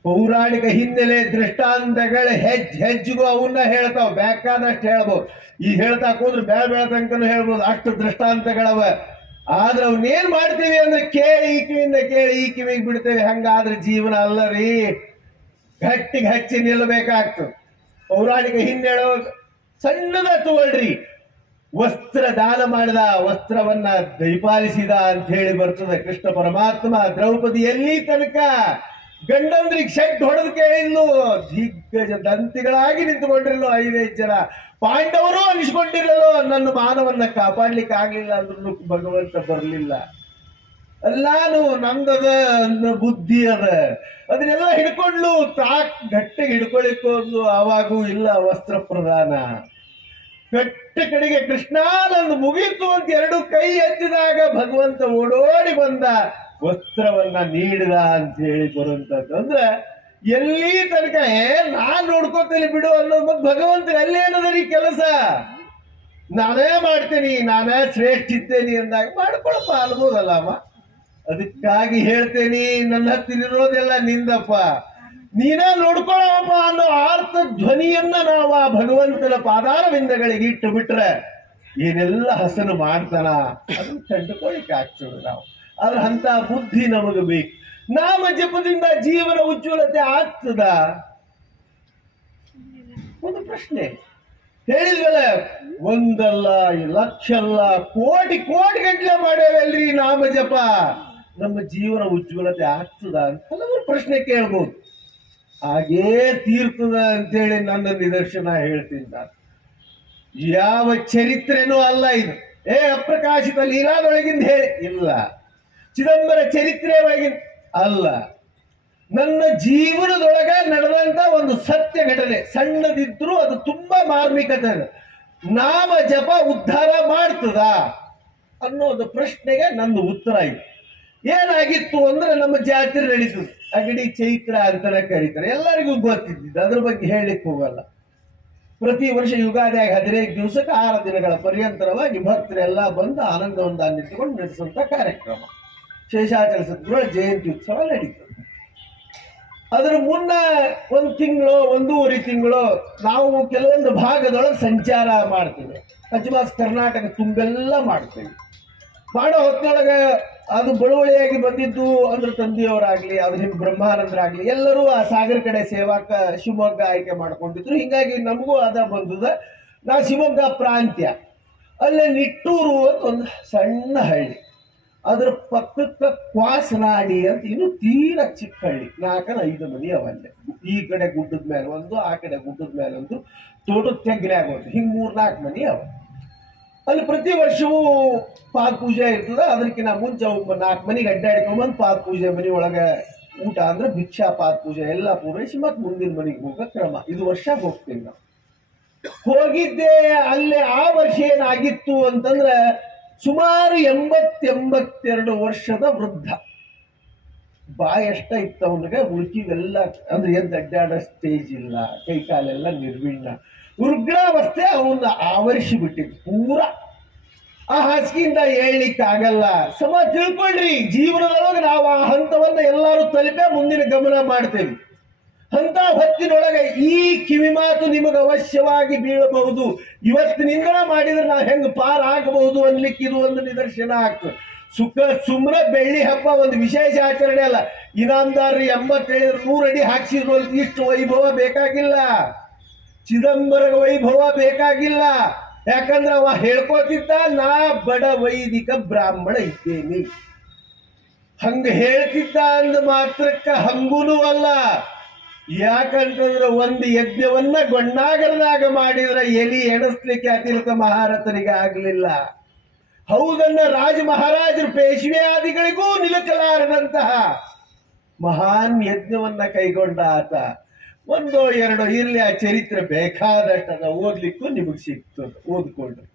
ಪೌರಾಣಿಕ ಹಿನ್ನೆಲೆ ದೃಷ್ಟಾಂತಗಳ ಹೆಜ್ಜೆಗೂ ಅವನ್ನ ಹೇಳ್ತಾವ, ಬೇಕಾದಷ್ಟು ಹೇಳ್ಬೋದು. ಈ ಹೇಳ್ತಾ ಕೂದ್ರೆ ಬೇಡ ತನಕನೂ ಹೇಳ್ಬೋದು, ಅಷ್ಟು ದೃಷ್ಟಾಂತಗಳವ. ಆದ್ರೆ ಅವನ್ನೇನ್ ಮಾಡ್ತೀವಿ ಅಂದ್ರೆ ಕೇಳಿ ಈ ಕಿವಿಯಿಂದ ಕೇಳಿ ಈ ಕಿವಿಗೆ ಬಿಡ್ತೇವೆ. ಹಂಗಾದ್ರೆ ಜೀವನ ಅಲ್ಲ ರೀ, ಗಟ್ಟಿಗೆ ಹಚ್ಚಿ ನಿಲ್ಲಬೇಕಾಗ್ತದೆ. ಪೌರಾಣಿಕ ಹಿನ್ನೆಲೆ ಸಣ್ಣದ ತಗೊಳ್ರಿ. ವಸ್ತ್ರ ದಾನ ಮಾಡಿದ, ವಸ್ತ್ರವನ್ನ ದಯಪಾಲಿಸಿದ ಅಂತ ಹೇಳಿ ಬರ್ತದೆ. ಕೃಷ್ಣ ಪರಮಾತ್ಮ ದ್ರೌಪದಿ ಎಲ್ಲಿ ತನಕ ಗಂಡಂದ್ರಿಗೆ ಶೆಡ್ ಹೊಡೆದು ಕೇಳಿದ್ಲು, ದಿಗ್ಗಜ ದಂತಿಗಳಾಗಿ ನಿಂತುಕೊಂಡಿರಲು 5 ಜನ ಪಾಂಡವರು ಅನಿಸ್ಕೊಂಡಿರಲು ನನ್ನ ಮಾನವನ್ನ ಕಾಪಾಡ್ಲಿಕ್ಕೆ ಆಗ್ಲಿಲ್ಲ ಅಂದ್ರೂ ಭಗವಂತ ಬರಲಿಲ್ಲ. ಎಲ್ಲಾನು ನಂದದ ಬುದ್ಧಿ ಅದ, ಅದನ್ನೆಲ್ಲ ಹಿಡ್ಕೊಂಡ್ಲು. ಗಟ್ಟಿಗೆ ಹಿಡ್ಕೊಳ್ಳಿಕ್ಕೆ ಹೋದ್ಲು, ಆವಾಗೂ ಇಲ್ಲ ವಸ್ತ್ರ ಪ್ರದಾನ. ಕಟ್ಟ ಕಡೆಗೆ ಕೃಷ್ಣ ನಂದು ಮುಗೀತು ಅಂತ 2 ಕೈ ಎತ್ತಿದಾಗ ಭಗವಂತ ಓಡೋಡಿ ಬಂದ, ವಸ್ತ್ರವನ್ನ ನೀಡಿದ ಅಂತ ಹೇಳಿ ಬರುವಂತದ್ದು. ಅಂದ್ರೆ ಎಲ್ಲಿ ತನಕ ನಾನ್ ನೋಡ್ಕೋತೀನಿ ಬಿಡು ಅನ್ನೋದು. ಮತ್ತೆ ಭಗವಂತ ಅಲ್ಲೇನದರಿ ಕೆಲಸ? ನಾನೇ ಮಾಡ್ತೇನೆ, ನಾನೇ ಶ್ರೇಷ್ಠ ಇದ್ದೇನೆ ಅಂದಾಗ ಮಾಡ್ಕೊಳಪ್ಪ ಅಲ್ಬೋದಲ್ಲ ಅಮ್ಮ. ಅದಕ್ಕಾಗಿ ಹೇಳ್ತೇನಿ, ನನ್ನ ಹತ್ತಿರೋದೆಲ್ಲ ನಿಂದಪ್ಪ, ನೀನೇ ನೋಡ್ಕೊಳ್ಳಪ್ಪ ಅನ್ನೋ ಆರ್ಥ ಧ್ವನಿಯನ್ನ ನಾವು ಆ ಭಗವಂತನ ಪಾದಾರವಿಂದಗಳಿಗೆ ಇಟ್ಟು ಬಿಟ್ರೆ ಏನೆಲ್ಲ ಹಸನು ಮಾಡ್ತಾನ ಅದನ್ನ ಕಂಡುಕೊಳ್ಳಿಕ್ಕೆ ಆಗ್ತದೆ ನಾವು. ಆದ್ರೆ ಅಂತ ಬುದ್ಧಿ ನಮಗೆ ಬೇಕು. ನಾಮ ಜಪದಿಂದ ಜೀವನ ಉಜ್ವಲತೆ ಆಗ್ತದ? ಒಂದು ಪ್ರಶ್ನೆ. ಹೇಳಿದ್ವಲ್ಲ, ಒಂದಲ್ಲ, ಲಕ್ಷ ಅಲ್ಲ, ಕೋಟಿ ಗಂಟಲೆ ಮಾಡೇವಲ್ರಿ ನಾಮ ಜಪ. ನಮ್ಮ ಜೀವನ ಉಜ್ವಲತೆ ಆಗ್ತದ ಅಂತ ಹಲವರು ಪ್ರಶ್ನೆ ಕೇಳ್ಬೋದು. ಹಾಗೇ ತೀರ್ತದ ಅಂತೇಳಿ ನನ್ನ ನಿದರ್ಶನ ಹೇಳ್ತೀನಿ ನಾನು. ಯಾವ ಚರಿತ್ರೆನೂ ಅಲ್ಲ ಇದು. ಅಪ್ರಕಾಶಿತ ಲೀಲಾದೊಳಗಿಂದ ಹೇಳಿ ಇಲ್ಲ, ಚಿದಂಬರ ಚರಿತ್ರೆ ಒಳಗಿಂದ ಅಲ್ಲ, ನನ್ನ ಜೀವನದೊಳಗ ನಡೆದಂತ ಒಂದು ಸತ್ಯ ಘಟನೆ. ಸಣ್ಣದಿದ್ರು ಅದು ತುಂಬಾ ಮಾರ್ಮಿಕತೆ. ನಾಮ ಜಪ ಉದ್ಧಾರ ಮಾಡ್ತದ ಅನ್ನೋದು ಪ್ರಶ್ನೆಗೆ ನಂದು ಉತ್ತರ ಇದೆ. ಏನಾಗಿತ್ತು ಅಂದ್ರೆ, ನಮ್ಮ ಜಾತ್ರೆ ನಡೀತದೆ, ಅಗಡಿ ಚೈತ್ರ ಅಂತಾನೆ ಕರೀತಾರೆ, ಎಲ್ಲರಿಗೂ ಗೊತ್ತಿದ್ದಿದ್ದು, ಅದ್ರ ಬಗ್ಗೆ ಹೇಳಲಿಕ್ಕೆ ಹೋಗಲ್ಲ. ಪ್ರತಿ ವರ್ಷ ಯುಗಾದಿಯಾಗಿ 15 ದಿವಸಕ್ಕೆ 6 ದಿನಗಳ ಪರ್ಯಂತರವಾಗಿ ಭಕ್ತರೆಲ್ಲ ಬಂದು ಆನಂದವನ್ನ ನಿಂತುಕೊಂಡು ನಡೆಸುವಂತ ಕಾರ್ಯಕ್ರಮ. ಶೇಷಾಚಲ ಸದ್ಗುರುಗಳ ಜಯಂತಿ ಉತ್ಸವ ನಡೀತದೆ. ಅದ್ರ ಮುನ್ನ 1 ತಿಂಗಳು 1.5 ತಿಂಗಳು ನಾವು ಕೆಲವೊಂದು ಭಾಗದೊಳಗೆ ಸಂಚಾರ ಮಾಡ್ತೇವೆ. ಅಜ್ಮಾಸ್ ಕರ್ನಾಟಕ ತುಂಬೆಲ್ಲ ಮಾಡ್ತೇವೆ. ಮಾಡೋ ಹೊತ್ತೊಳಗೆ ಅದು ಬಳುವಳಿಯಾಗಿ ಬಂದಿದ್ದು ಅಂದ್ರೆ ತಂದೆಯವರಾಗ್ಲಿ, ಅದ್ರ ಹಿಂದೆ ಬ್ರಹ್ಮಾನಂದರಾಗ್ಲಿ, ಎಲ್ಲರೂ ಆ ಸಾಗರ ಕಡೆ ಸೇವಾಕ ಶಿವಮೊಗ್ಗ ಆಯ್ಕೆ ಮಾಡ್ಕೊಂಡಿದ್ರು. ಹಿಂಗಾಗಿ ನಮಗೂ ಅದ ಬಂದದ. ನಾ ಶಿವಮೊಗ್ಗ ಪ್ರಾಂತ್ಯ, ಅಲ್ಲೇ ನಿಟ್ಟೂರು ಅಂತ ಒಂದು ಸಣ್ಣ ಹಳ್ಳಿ, ಅದ್ರ ಪಕ್ಕಕ್ಕೆ ಕ್ವಾಸನಾಡಿ ಅಂತ ಇನ್ನು ತೀರ ಚಿಕ್ಕ ಹಳ್ಳಿ. 4-5 ಮನೆ ಅವಲ್ಲೇ. ಈ ಕಡೆ ಗುಡ್ಡದ ಮೇಲೆ ಒಂದು, ಆ ಕಡೆ ಗುಡ್ಡದ ಮೇಲೆ ಒಂದು, ತೋಟದ ತೆಗ್ನ್ಯಾಗ ಒಂದು, ಹಿಂಗೆ 3-4 ಮನೆ ಅವ. ಅಲ್ಲಿ ಪ್ರತಿ ವರ್ಷವೂ ಪಾದ ಪೂಜೆ ಇರ್ತದ. ಅದಕ್ಕಿಂತ ಮುಂಚೆ 4 ಮನೆಗೆ ಅಡ್ಡಾಡ್ಕೊಂಬಂದು ಪಾದ ಪೂಜೆ ಮನೆ ಒಳಗೆ ಊಟ ಅಂದ್ರೆ ಭಿಕ್ಷಾ ಪಾದ ಪೂಜೆ ಎಲ್ಲ ಪೂರೈಸಿ ಮತ್ತೆ ಮುಂದಿನ ಮನೆಗೆ ಹೋಗೋ ಕ್ರಮ. ಇದು ವರ್ಷ ಹೋಗ್ತೀವಿ ನಾವು. ಹೋಗಿದ್ದೆ ಅಲ್ಲೇ. ಆ ವರ್ಷ ಏನಾಗಿತ್ತು ಅಂತಂದ್ರೆ ಸುಮಾರು 80-82 ವರ್ಷದ ವೃದ್ಧ. ಬಾಯಷ್ಟ ಇತ್ತು ಅವನಿಗೆ. ಉಳ್ಕಿವೆಲ್ಲ ಅಂದ್ರೆ ಎದ್ದು ಅಡ್ಡಾಡೋ ಸ್ಟೇಜ್ ಇಲ್ಲ, ಕೈ ಕಾಲೆಲ್ಲ ನಿರ್ವಿಣ್ಣ, ಉಗ್ರಾವಸ್ಥೆ ಅವನ್ನ ಆವರಿಸಿ ಬಿಟ್ಟಿತ್ತು ಪೂರ. ಆ ಹಾಸಿಗೆಯಿಂದ ಹೇಳಲಿಕ್ಕೆ ಆಗಲ್ಲ. ತಿಳ್ಕೊಳ್ರಿ, ಜೀವನದೊಳಗೆ ನಾವು ಆ ಹಂತವನ್ನ ಎಲ್ಲರೂ ತಲುಪೇ ಮುಂದಿನ ಗಮನ ಮಾಡ್ತೇವೆ. ಅಂತ ಹೊತ್ತಿನೊಳಗೆ ಈ ಕಿವಿ ಮಾತು ನಿಮಗೆ ಅವಶ್ಯವಾಗಿ ಬೀಳಬಹುದು. ಇವತ್ತಿನಿಂದ ಮಾಡಿದ್ರೆ ನಾವು ಹೆಂಗ್ ಪಾರ್ ಆಗಬಹುದು ಅನ್ಲಿಕ್ಕೆ ಇದು ಒಂದು ನಿದರ್ಶನ ಆಗ್ತದೆ. ಸುಮ್ರ ಬೆಳ್ಳಿ ಹಬ್ಬ ಒಂದು ವಿಶೇಷ ಆಚರಣೆ ಅಲ್ಲ. ಇನಾಮದಾರ್ರಿ 87 100 ಅಡಿ ಹಾಕ್ಸಿದ್ರು ಇಷ್ಟು ವೈಭವ ಬೇಕಾಗಿಲ್ಲ. ಚಿದಂಬರ ವೈಭವ ಬೇಕಾಗಿಲ್ಲ. ಯಾಕಂದ್ರೆ ಅವ ಹೇಳ್ಕೋತಿದ್ದ, ನಾ ಬಡ ವೈದಿಕ ಬ್ರಾಹ್ಮಣ ಇದ್ದೇನೆ. ಹಂಗ ಹೇಳ್ತಿದ್ದ ಅಂದ ಮಾತ್ರಕ್ಕ ಹಂಗೂನು ಅಲ್ಲ. ಯಾಕಂತಂದ್ರೆ ಒಂದು ಯಜ್ಞವನ್ನ ಗೊಣ್ಣಾಗರದಾಗ ಮಾಡಿದ್ರೆ ಎಲಿ ಎಣಿಸ್ಲಿಕ್ಕೆ ಅತಿರಥ ಮಹಾರಥನಿಗೆ ಆಗ್ಲಿಲ್ಲ. ಹೌದನ್ನ ರಾಜ ಮಹಾರಾಜರು ಪೇಶ್ವೆಯಾದಿಗಳಿಗೂ ನಿಲುಕಲಾರದಂತಹ ಮಹಾನ್ ಯಜ್ಞವನ್ನ ಕೈಗೊಂಡ ಆತ. 1 2 ಇರ್ಲಿ, ಆ ಚರಿತ್ರೆ ಬೇಕಾದಷ್ಟದ ಓದ್ಲಿಕ್ಕೂ ನಿಮಗ್ ಸಿಗ್ತದೆ, ಓದ್ಕೊಂಡ್ರೆ.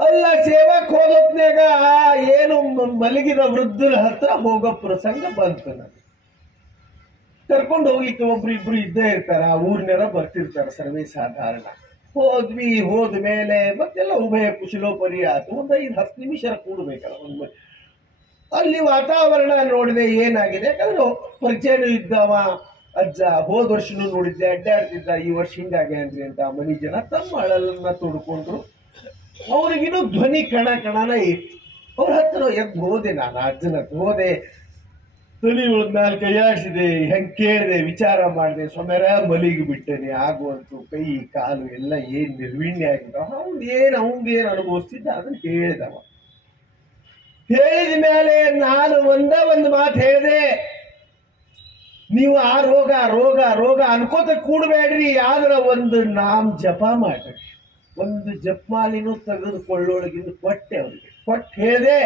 ಅಲ್ಲ, ಸೇವಾಕ್ ಹೋಗೋತ್ನಾಗ ಏನು ಮಲಗಿದ ವೃದ್ಧರ ಹತ್ರ ಹೋಗೋ ಪ್ರಸಂಗ ಬಂತು. ನನಗೆ ಕರ್ಕೊಂಡು ಹೋಗ್ಲಿಕ್ಕೆ ಒಬ್ರು ಇದ್ದೇ ಇರ್ತಾರ. ಆ ಊರಿನೆಲ್ಲ ಬರ್ತಿರ್ತಾರ ಸರ್ವೇ ಸಾಧಾರಣ. ಹೋದ್ವಿ. ಹೋದ ಮೇಲೆ ಮತ್ತೆಲ್ಲ ಉಭಯ ಕುಶಲೋಪರಿ ಆಯ್ತು. 5-10 ನಿಮಿಷ ಕೂಡ್ಬೇಕಲ್ಲ. ಅಲ್ಲಿ ವಾತಾವರಣ ನೋಡಿದೆ ಏನಾಗಿದೆ. ಯಾಕಂದ್ರೆ ಪರಿಚಯನೂ ಇದ್ದವ ಅಜ್ಜ. ಹೋದ ವರ್ಷನೂ ನೋಡಿದ್ದೆ, ಅಡ್ಡಾಡ್ತಿದ್ದ. ಈ ವರ್ಷ ಹಿಂಗಾಗೆ ಅಂದ್ರಿ ಅಂತ ಮನಿ ಜನ ತಮ್ಮ ಅಳಲನ್ನ ತೊಡ್ಕೊಂಡ್ರು. ಅವ್ರಿಗಿನ್ನೂ ಧ್ವನಿ ಕಣನ ಇತ್ತು. ಅವ್ರ ಹತ್ರ ಎದ್ದು ಹೋದೆ. ನಾನು ಅಜ್ಜನ ಹತ್ರ ಹೋದೆ. ತಲೆ ಮ್ಯಾಲ ಕೈಯಾಡಿಸಿದೆ, ಹೆಂಗ್ ಕೇಳಿದೆ, ವಿಚಾರ ಮಾಡಿದೆ. ಸೊಮೆರ ಮಲಿಗೆ ಬಿಟ್ಟೇನೆ. ಆಗುವಂತು ಕೈ ಕಾಲು ಎಲ್ಲ ಏನ್ ನಿರ್ವಿಣ್ಯ ಆಗಿದ್ದಾವ. ಅವಂಗೇನ್ ಅನುಭವಿಸ್ತಿದ್ದ ಅದನ್ನ ಹೇಳಿದವ. ಹೇಳಿದ ಮೇಲೆ ನಾನು ಒಂದು ಮಾತು ಹೇಳಿದೆ. ನೀವು ಆ ರೋಗ ರೋಗ ರೋಗ ಅನ್ಕೋತ ಕೂಡಬೇಡ್ರಿ. ಆದ್ರ ಒಂದು ನಾಮ್ ಜಪ ಮಾಡ್ರಿ. ಒಂದು ಜಪಮಾಲಿನೂ ತೆಗೆದುಕೊಳ್ಳೋಳಗಿಂದ ಕೊಟ್ಟೆ ಅವ್ರಿಗೆ. ಕೊಟ್ಟು ಹೇಳಿದೆ,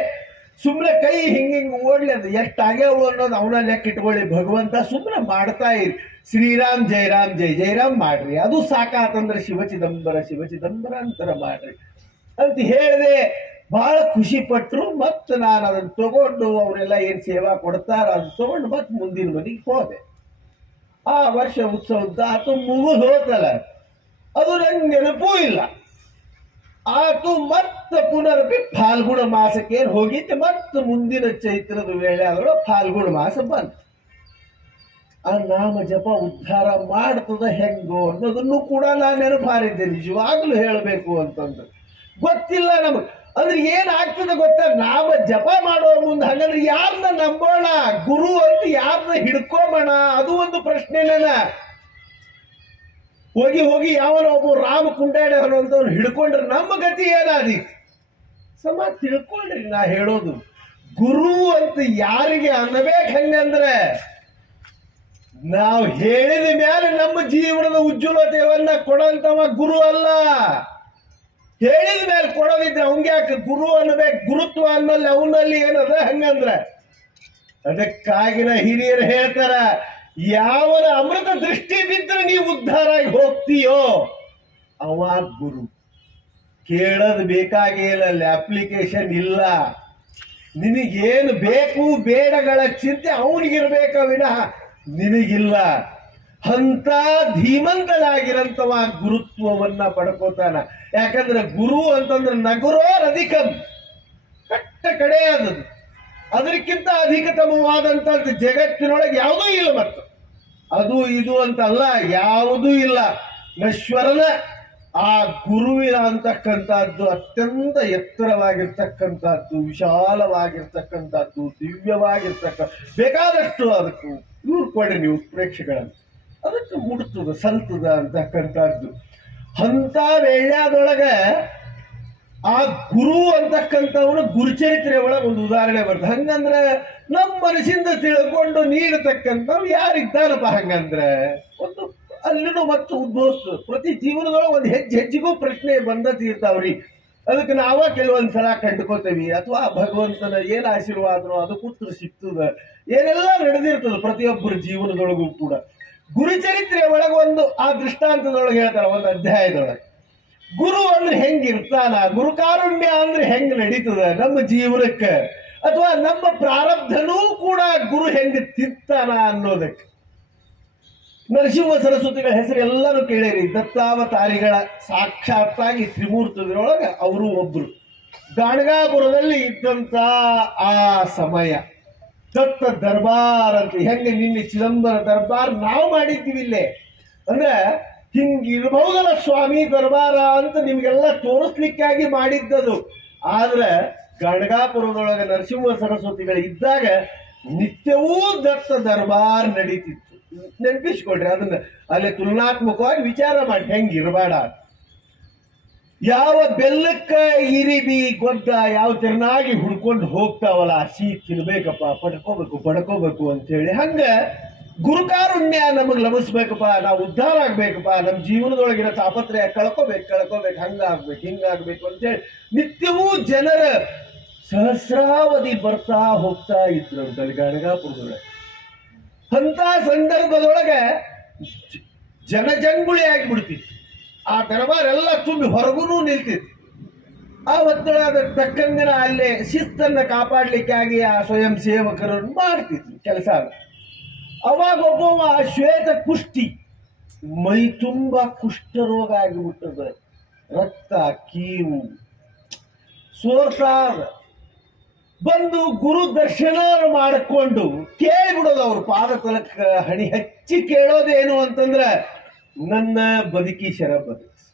ಸುಮ್ಮನೆ ಕೈ ಹಿಂಗಿಂಗ್ ಓಡ್ಲಿ, ಅದು ಎಷ್ಟಾಗ್ಯಾವು ಅನ್ನೋದು ಅವನ ಲೆಕ್ಕ ಇಟ್ಕೊಳ್ಳಿ. ಭಗವಂತ ಸುಮ್ಮನೆ ಮಾಡ್ತಾ ಇರಿ. ಶ್ರೀರಾಮ್ ಜಯರಾಮ್ ಜೈ ಜಯರಾಮ್ ಮಾಡ್ರಿ. ಅದು ಸಾಕಾತಂದ್ರೆ ಶಿವಚಿದಂಬರ ಶಿವಚಿದಂಬರ ಅಂತರ ಮಾಡ್ರಿ ಅಂತ ಹೇಳಿದೆ. ಬಹಳ ಖುಷಿ ಪಟ್ರು. ಮತ್ತೆ ನಾನು ಅದನ್ನ ತಗೊಂಡು ಅವರೆಲ್ಲ ಏನ್ ಸೇವಾ ಕೊಡ್ತಾರ ಅದನ್ನ ತಗೊಂಡು ಮತ್ತೆ ಮುಂದಿನ ಮನೆಗೆ ಹೋದೆ. ಆ ವರ್ಷ ಉತ್ಸವದ ಆತು ಮುಗಿದು ಹೋತಲ್ಲ, ಅದು ನಂಗೆ ನೆನಪೂ ಇಲ್ಲ. ಆತು ಮತ್ತೆ ಪುನರಪಿ ಫಾಲ್ಗುಣ ಮಾಸಕ್ಕೆ ಹೋಗಿದ್ದೆ. ಮತ್ತೆ ಮುಂದಿನ ಚೈತ್ರದ ವೇಳೆ ಆದರೂ ಫಾಲ್ಗುಣ ಮಾಸ ಬಂತು. ಆ ನಾಮ ಜಪ ಉದ್ಧಾರ ಮಾಡ್ತದ ಹೆಂಗೋ ಅನ್ನೋದನ್ನು ಕೂಡ ನಾನು ನೆನಪಾರಿದ್ದೆ. ನಿಜವಾಗ್ಲೂ ಹೇಳಬೇಕು ಅಂತಂದ್ರೆ ಗೊತ್ತಿಲ್ಲ ನಮಗ್. ಅಂದ್ರೆ ಏನಾಗ್ತದೆ ಗೊತ್ತಾ, ನಾಮ ಜಪ ಮಾಡೋ ಮುಂದೆ ಹಂಗಂದ್ರೆ ಯಾರನ್ನ ನಂಬೋಣ, ಗುರು ಅಂತ ಯಾರನ್ನ ಹಿಡ್ಕೊಂಬೋಣ, ಅದು ಒಂದು ಪ್ರಶ್ನೆನ. ಹೋಗಿ ಹೋಗಿ ಯಾವನ ಒಬ್ಬ ರಾಮ ಕುಂಡಾಡೆ ಅನ್ನೋಂಥವ್ನು ಹಿಡ್ಕೊಂಡ್ರೆ ನಮ್ಮ ಗತಿ ಏನಾದಿ ಸಮ ತಿಳ್ಕೊಂಡ್ರಿ. ನಾ ಹೇಳೋದು ಗುರು ಅಂತ ಯಾರಿಗೆ ಅನ್ನಬೇಕು. ಹಂಗಂದ್ರೆ ನಾವು ಹೇಳಿದ ಮೇಲೆ ನಮ್ಮ ಜೀವನದ ಉಜ್ವಲತೆಯನ್ನ ಕೊಡಂತವ ಗುರು ಅಲ್ಲ. ಹೇಳಿದ ಮೇಲೆ ಕೊಡೋದಿದ್ರೆ ಅವಂಗೆ ಯಾಕೆ ಗುರು ಅನ್ನಬೇಕು. ಗುರುತ್ವ ಅನ್ನಲ್ಲಿ ಅವನಲ್ಲಿ ಏನದ ಹಂಗಂದ್ರೆ ಅದಕ್ಕಾಗಿನ ಹಿರಿಯರು ಹೇಳ್ತಾರ, ಯಾವನ ಅಮೃತ ದೃಷ್ಟಿ ಬಿದ್ದರೆ ನೀವು ಉದ್ಧಾರ ಆಗಿ ಹೋಗ್ತೀಯೋ ಅವ ಗುರು. ಕೇಳೋದು ಬೇಕಾಗಿಲ್ಲ, ಅಲ್ಲಿ ಅಪ್ಲಿಕೇಶನ್ ಇಲ್ಲ. ನಿನಗೇನು ಬೇಕು ಬೇಡಗಳ ಚಿಂತೆ ಅವನಿಗಿರ್ಬೇಕ ವಿನಃ ನಿನಗಿಲ್ಲ. ಅಂತ ಧೀಮಂತಳಾಗಿರಂತವ ಗುರುತ್ವವನ್ನ ಪಡ್ಕೋತಾನ. ಯಾಕಂದ್ರೆ ಗುರು ಅಂತಂದ್ರೆ ನಗುರೋರ್ ಅಧಿಕಂ, ಕಟ್ಟ ಕಡೆ ಆದದ್ದು. ಅದಕ್ಕಿಂತ ಅಧಿಕತಮವಾದಂಥದ್ದು ಜಗತ್ತಿನೊಳಗೆ ಯಾವುದೂ ಇಲ್ಲ. ಮತ್ತು ಅದು ಇದು ಅಂತಲ್ಲ, ಯಾವುದೂ ಇಲ್ಲ. ನಶ್ವರನ ಆ ಗುರುವಿನ ಅಂತಕ್ಕಂಥದ್ದು ಅತ್ಯಂತ ಎತ್ತರವಾಗಿರ್ತಕ್ಕಂಥದ್ದು, ವಿಶಾಲವಾಗಿರ್ತಕ್ಕಂಥದ್ದು, ದಿವ್ಯವಾಗಿರ್ತಕ್ಕ ಬೇಕಾದಷ್ಟು ಅದಕ್ಕೂ ಇವ್ರು ಕೊಡಿ ನೀವು ಪ್ರೇಕ್ಷೆಗಳನ್ನು ಅದಕ್ಕೆ ಮುಟ್ತದ ಸಲ್ತದ ಅಂತಕ್ಕಂಥದ್ದು. ಅಂತ ವೇಳ್ಯಾದೊಳಗೆ ಆ ಗುರು ಅಂತಕ್ಕಂಥವನು ಗುರುಚರಿತ್ರೆ ಒಳಗೆ ಒಂದು ಉದಾಹರಣೆ ಬರ್ತದೆ. ಹಂಗಂದ್ರೆ ನಮ್ಮ ಮನಸ್ಸಿಂದ ತಿಳ್ಕೊಂಡು ನೀಡತಕ್ಕಂಥವ್ ಯಾರಿದ್ದಾರಪ್ಪ. ಹಂಗಂದ್ರೆ ಒಂದು ಅಲ್ಲಿನೂ ಮತ್ತು ಉದ್ಭವಿಸ್ತದೆ. ಪ್ರತಿ ಜೀವನದೊಳಗೆ ಒಂದು ಹೆಜ್ಜೆಗೂ ಪ್ರಶ್ನೆ ಬಂದತಿರ್ತಾವ್ರಿ. ಅದಕ್ಕೆ ನಾವ ಕೆಲವೊಂದ್ಸಲ ಕಂಡುಕೋತೇವಿ, ಅಥವಾ ಭಗವಂತನ ಏನ್ ಆಶೀರ್ವಾದನೋ ಅದಕ್ಕೆ ಉತ್ತರ ಸಿಗ್ತದ. ಏನೆಲ್ಲ ನಡೆದಿರ್ತದೆ ಪ್ರತಿಯೊಬ್ಬರ ಜೀವನದೊಳಗೂ ಕೂಡ. ಗುರುಚರಿತ್ರೆ ಒಳಗೆ ಒಂದು ಆ ದೃಷ್ಟಾಂತದೊಳಗೆ ಹೇಳ್ತಾರೆ, ಒಂದು ಅಧ್ಯಾಯದೊಳಗೆ ಗುರು ಅಂದ್ರೆ ಹೆಂಗಿರ್ತಾನ, ಗುರುಕಾರುಣ್ಯ ಅಂದ್ರೆ ಹೆಂಗ್ ನಡೀತದ ನಮ್ಮ ಜೀವನಕ್ಕೆ, ಅಥವಾ ನಮ್ಮ ಪ್ರಾರಬ್ಧನೂ ಕೂಡ ಗುರು ಹೆಂಗ್ ತಿಂತಾನ ಅನ್ನೋದಕ್ಕೆ. ನರಸಿಂಹ ಸರಸ್ವತಿಗಳ ಹೆಸರು ಎಲ್ಲರೂ ಕೇಳಿರಿ. ದತ್ತಾವತಾರಿಗಳ ಸಾಕ್ಷಾತ್ತಾಗಿ ತ್ರಿಮೂರ್ತದೊಳಗೆ ಅವರು ಒಬ್ರು. ಗಾಣಗಾಪುರದಲ್ಲಿ ಇದ್ದಂತ ಆ ಸಮಯ ದತ್ತ ದರ್ಬಾರ್ ಅಂತ, ಹೆಂಗೆ ನಿನ್ನೆ ಚಿದಂಬರ ದರ್ಬಾರ್ ನಾವು ಮಾಡಿದ್ದೀವಿ ಇಲ್ಲೇ, ಅಂದ್ರೆ ಹಿಂಗಿರಬಹುದಲ್ಲ ಸ್ವಾಮಿ ದರ್ಬಾರ ಅಂತ ನಿಮ್ಗೆಲ್ಲ ತೋರಿಸ್ಲಿಕ್ಕಾಗಿ ಮಾಡಿದ್ದದು. ಆದ್ರೆ ಗಾಣಗಾಪುರದೊಳಗೆ ನರಸಿಂಹ ಸರಸ್ವತಿಗಳು ಇದ್ದಾಗ ನಿತ್ಯವೂ ದತ್ತ ದರ್ಬಾರ್ ನಡೀತಿತ್ತು. ನೆನಪಿಸ್ಕೊಡ್ರಿ ಅದನ್ನ, ಅಲ್ಲಿ ತುಲನಾತ್ಮಕವಾಗಿ ವಿಚಾರ ಮಾಡಿ ಹೆಂಗಿರಬೇಡ. ಯಾವ ಬೆಲ್ಲಕ್ಕ ಇರಿಬಿ ಗೊದ್ದ ಯಾವ ತೆರನಾಗಿ ಹುಡ್ಕೊಂಡು ಹೋಗ್ತಾವಲ್ಲ, ಸಿಹಿ ತಿನ್ಬೇಕಪ್ಪ, ಪಡ್ಕೋಬೇಕು ಅಂತೇಳಿ, ಹಂಗ ಗುರುಕಾರುಣ್ಯ ನಮಗ್ ಲಭಿಸ್ಬೇಕಪ್ಪ, ನಾವು ಉದ್ಧಾರ ಆಗ್ಬೇಕಪ್ಪ, ನಮ್ಮ ಜೀವನದೊಳಗಿನ ತಾಪತ್ರಯ ಕಳ್ಕೋಬೇಕು, ಹಿಂಗಾಗ್ಬೇಕು ಅಂತೇಳಿ ನಿತ್ಯವೂ ಜನರ ಸಹಸ್ರಾವಧಿ ಬರ್ತಾ ಹೋಗ್ತಾ ಇದ್ರು ಅಂತಲ್ಲಿ ಗಾಣಗಾಪುರದೊಳಗೆ. ಅಂತ ಸಂದರ್ಭದೊಳಗೆ ಜನಜಂಗುಳಿ ಆಗಿಬಿಡ್ತಿತ್ತು. ಆ ದರ್ಬಾರೆಲ್ಲ ತುಂಬಿ ಹೊರಗೂ ನಿಲ್ತಿತ್ತು. ಆ ಒತ್ತಡದ ತಕ್ಕಂದಿನ ಅಲ್ಲೇ ಶಿಸ್ತನ್ನ ಕಾಪಾಡ್ಲಿಕ್ಕಾಗಿ ಆ ಸ್ವಯಂ ಸೇವಕರನ್ನು ಮಾಡ್ತಿದ್ರು ಕೆಲಸ. ಅವಾಗ ಒಬ್ಬವ ಶ್ವೇತ ಕುಷ್ಟಿ, ಮೈ ತುಂಬಾ ಕುಷ್ಠರೋಗ ಆಗಿಬಿಟ್ಟದ, ರಕ್ತ ಕೀವು ಸೋರ್ಸಾದ, ಬಂದು ಗುರು ದರ್ಶನ ಮಾಡಿಕೊಂಡು ಕೇಳಿಬಿಡೋದು. ಅವ್ರ ಪಾದ ತಲಕ್ಕ ಹಣಿ ಹಚ್ಚಿ ಕೇಳೋದೇನು ಅಂತಂದ್ರೆ, ನನ್ನ ಬದುಕಿ ಶರ ಬದುಕಿಸಿ,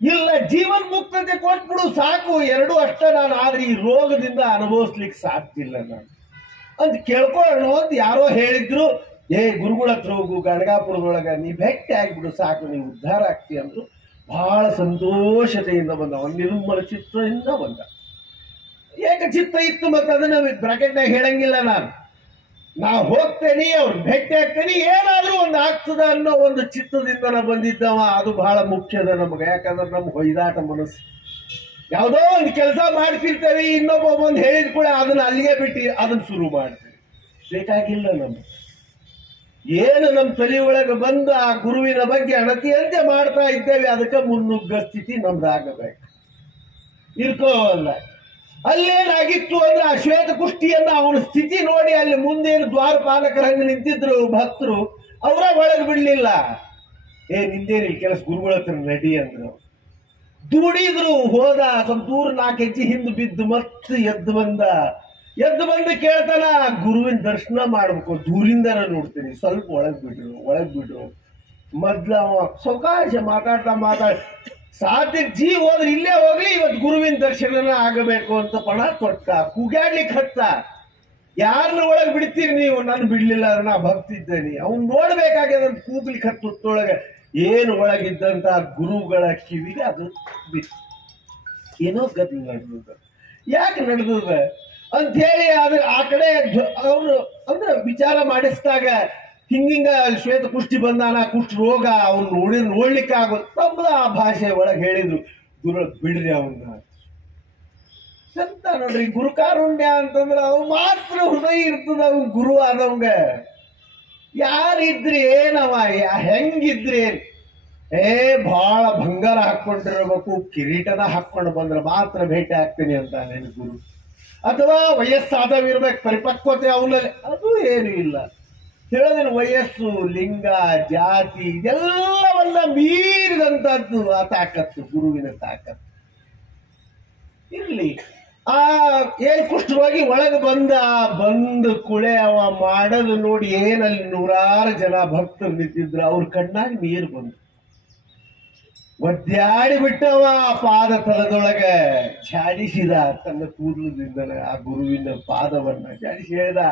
ಇಲ್ಲ ಜೀವನ್ ಮುಕ್ತತೆ ಕೊಟ್ಬಿಡು ಸಾಕು, ಎರಡು ಅಷ್ಟ ನಾನು, ಆದ್ರೆ ಈ ರೋಗದಿಂದ ಅನುಭವಿಸ್ಲಿಕ್ಕೆ ಸಾಧ್ಯ ಇಲ್ಲ ನಾನು ಅಂತ ಕೇಳ್ಕೊಳ್ಳೋಣ ಅಂತ ಯಾರೋ ಹೇಳಿದ್ರು. ಗುರುಗಳ ಹತ್ರ ಹೋಗು, ಗಾಣಗಾಪುರದೊಳಗ ನೀ ಭೇಟಿ ಆಗಿಬಿಡು ಸಾಕು, ನೀವು ಉದ್ಧಾರ ಆಗ್ತಿ ಅಂದ್ರು. ಬಹಳ ಸಂತೋಷತೆಯಿಂದ ಬಂದ, ಒಂದು ನಿರ್ಮಲ ಚಿತ್ತದಿಂದ ಬಂದ. ಏಕಚಿತ್ತ ಇತ್ತು, ಮತ್ತೆ ಅದನ್ನ ಬ್ರಾಕೆಟ್ನಾಗ ಹೇಳಂಗಿಲ್ಲ ನಾ ಹೋಗ್ತೇನೆ, ಅವ್ರು ಭೇಟಿ ಆಗ್ತೇನೆ, ಏನಾದ್ರೂ ಒಂದು ಆಗ್ತದ ಅನ್ನೋ ಒಂದು ಚಿತ್ತದಿಂದ ಬಂದಿದ್ದವ. ಅದು ಬಹಳ ಮುಖ್ಯದ ನಮ್ಗೆ, ಯಾಕಂದ್ರೆ ನಮ್ಗೆ ಹೊಯ್ದಾಟ ಮನಸ್ಸು. ಯಾವುದೋ ಒಂದು ಕೆಲಸ ಮಾಡ್ತಿರ್ತೇವೆ, ಇನ್ನೊಬ್ಬ ಬಂದು ಹೇಳಿದ ಕೂಡ ಅದನ್ನ ಅಲ್ಲಿಗೆ ಬಿಟ್ಟು ಅದನ್ನ ಶುರು ಮಾಡ್ತೀವಿ. ಬೇಕಾಗಿಲ್ಲ ನಮ್ಗೆ. ಏನು ನಮ್ಮ ತಲೆ ಒಳಗೆ ಬಂದು ಆ ಗುರುವಿನ ಬಗ್ಗೆ ಅಣತಿಯಂತೆ ಮಾಡ್ತಾ ಇದ್ದೇವೆ, ಅದಕ್ಕೆ ಮುನ್ನುಗ್ಗ ಸ್ಥಿತಿ ನಮ್ದಾಗಬೇಕು. ಇರ್ಕೋಲ್ಲ. ಅಲ್ಲೇನಾಗಿತ್ತು ಅಂದ್ರೆ ಆ ಶ್ವೇತ ಕುಷ್ಟಿಯನ್ನ ಅವನ ಸ್ಥಿತಿ ನೋಡಿ ಅಲ್ಲಿ ಮುಂದೇನು ದ್ವಾರಪಾಲಕರ ಹಂಗೆ ನಿಂತಿದ್ರು ಭಕ್ತರು, ಅವರ ಒಳಗೆ ಬಿಡ್ಲಿಲ್ಲ. ನಿಂದೇನು ಕೆಲಸ ಗುರುಗಳ ಹತ್ರ ನಡಿ ಅಂದ್ರು. ದುಡಿದ್ರು, ಹೋದ, ಸ್ವಲ್ಪ ದೂರ 4 ಹೆಜ್ಜೆ ಹಿಂದೆ ಬಿದ್ದು ಮತ್ತೆ ಎದ್ದು ಬಂದು ಕೇಳ್ತಾನ, ಗುರುವಿನ ದರ್ಶನ ಮಾಡ್ಬೇಕು, ದೂರಿಂದ ನೋಡ್ತೀನಿ, ಸ್ವಲ್ಪ ಒಳಗ್ ಬಿಡ್ರು. ಮೊದ್ಲ ಅವ ಸವಕಾಶ ಮಾತಾಡ್ತಾ ಸಾಧ್ಯ ಜೀವ ಹೋದ್ರೆ ಇಲ್ಲೇ ಹೋಗ್ಲಿ, ಇವತ್ತು ಗುರುವಿನ ದರ್ಶನನ ಆಗಬೇಕು ಅಂತ ಪಣ ತೊಟ್ಟ, ಕೂಗಾಡ್ಲಿಕ್ಕೆ ಹತ್ತ. ಯಾರನ್ನ ಒಳಗೆ ಬಿಡ್ತೀರಿ ನೀವು? ನಾನು ಬಿಡ್ಲಿಲ್ಲ, ನಾ ಭಕ್ತಿದ್ದೇನೆ. ಅವ್ನು ನೋಡ್ಬೇಕಾಗ್ಯದ ಕೂಗ್ಲಿಕ್ಕೆ ಹತ್ತೊಳಗೆ ಏನು ಒಳಗಿದ್ದಂತ ಗುರುಗಳ ಕಿವಿಗೆ ಅದು ಬಿತ್ತು. ಏನೋ ಗತಿ ನಡೆದ, ಯಾಕೆ ನಡೆದ ಅಂತ ಹೇಳಿ ಅದ್ರ ಆ ಕಡೆ ಅವ್ರು ಅಂದ್ರೆ ವಿಚಾರ ಮಾಡಿಸಿದಾಗ ಹಿಂಗ ಶ್ವೇತ ಕುಷ್ಟಿ ಬಂದಾನ, ಕುಷ್ಠ ರೋಗ, ಅವ್ನು ನೋಡ್ಲಿಕ್ಕೆ ಆಗೋದು ತಮ್ಮದ ಆ ಭಾಷೆ ಒಳಗೆ ಹೇಳಿದ್ರು, ಗುರು ಬಿಡ್ರಿ ಅವನ್ನ ಅಂತ. ನೋಡ್ರಿ, ಗುರುಕಾರುಣ್ಯ ಅಂತಂದ್ರೆ ಅವ್ ಮಾತ್ರ ಹೃದಯ ಇರ್ತದ ಅವ್ನ ಗುರು ಆದವಂಗ. ಯಾರಿದ್ರಿ ಏನವ, ಹೆಂಗಿದ್ರಿ ಬಹಳ ಬಂಗಾರ ಹಾಕೊಂಡಿರ್ಬೇಕು, ಕಿರೀಟನ ಹಾಕೊಂಡು ಬಂದ್ರೆ ಮಾತ್ರ ಭೇಟಿ ಆಗ್ತೀನಿ ಅಂತ ನೆನ ಗುರು. ಅಥವಾ ವಯಸ್ಸಾದವಿರ್ಬೇಕು, ಪರಿಪಕ್ವತೆ ಅವನಲ್ಲಿ, ಅದು ಏನು ಇಲ್ಲ. ಹೇಳೋದೇನು, ವಯಸ್ಸು, ಲಿಂಗ, ಜಾತಿ ಇದೆಲ್ಲವನ್ನ ಮೀರಿದಂತದ್ದು ಆ ತಾಕತ್ತು, ಗುರುವಿನ ತಾಕತ್ತು ಇರ್ಲಿ. ಆ ಕುಷ್ಠರೋಗಿ ಒಳಗೆ ಬಂದು ಕುಳೆ ಅವ ಮಾಡೋದು ನೋಡಿ ಏನಲ್ಲಿ 100 ಜನ ಭಕ್ತರು ನಿಂತಿದ್ರು. ಅವ್ರ ಕಣ್ಣಾಗಿ ನೀರು ಬಂತು. ಒದ್ದಾಡಿ ಬಿಟ್ಟವ ಪಾದ ತಲದೊಳಗೆ ಝಾಡಿಸಿದ ತನ್ನ ಕೂದಲದಿಂದ ಆ ಗುರುವಿನ ಪಾದವನ್ನ ಝಾಡಿಸಿ ಹೇಳ್ದ,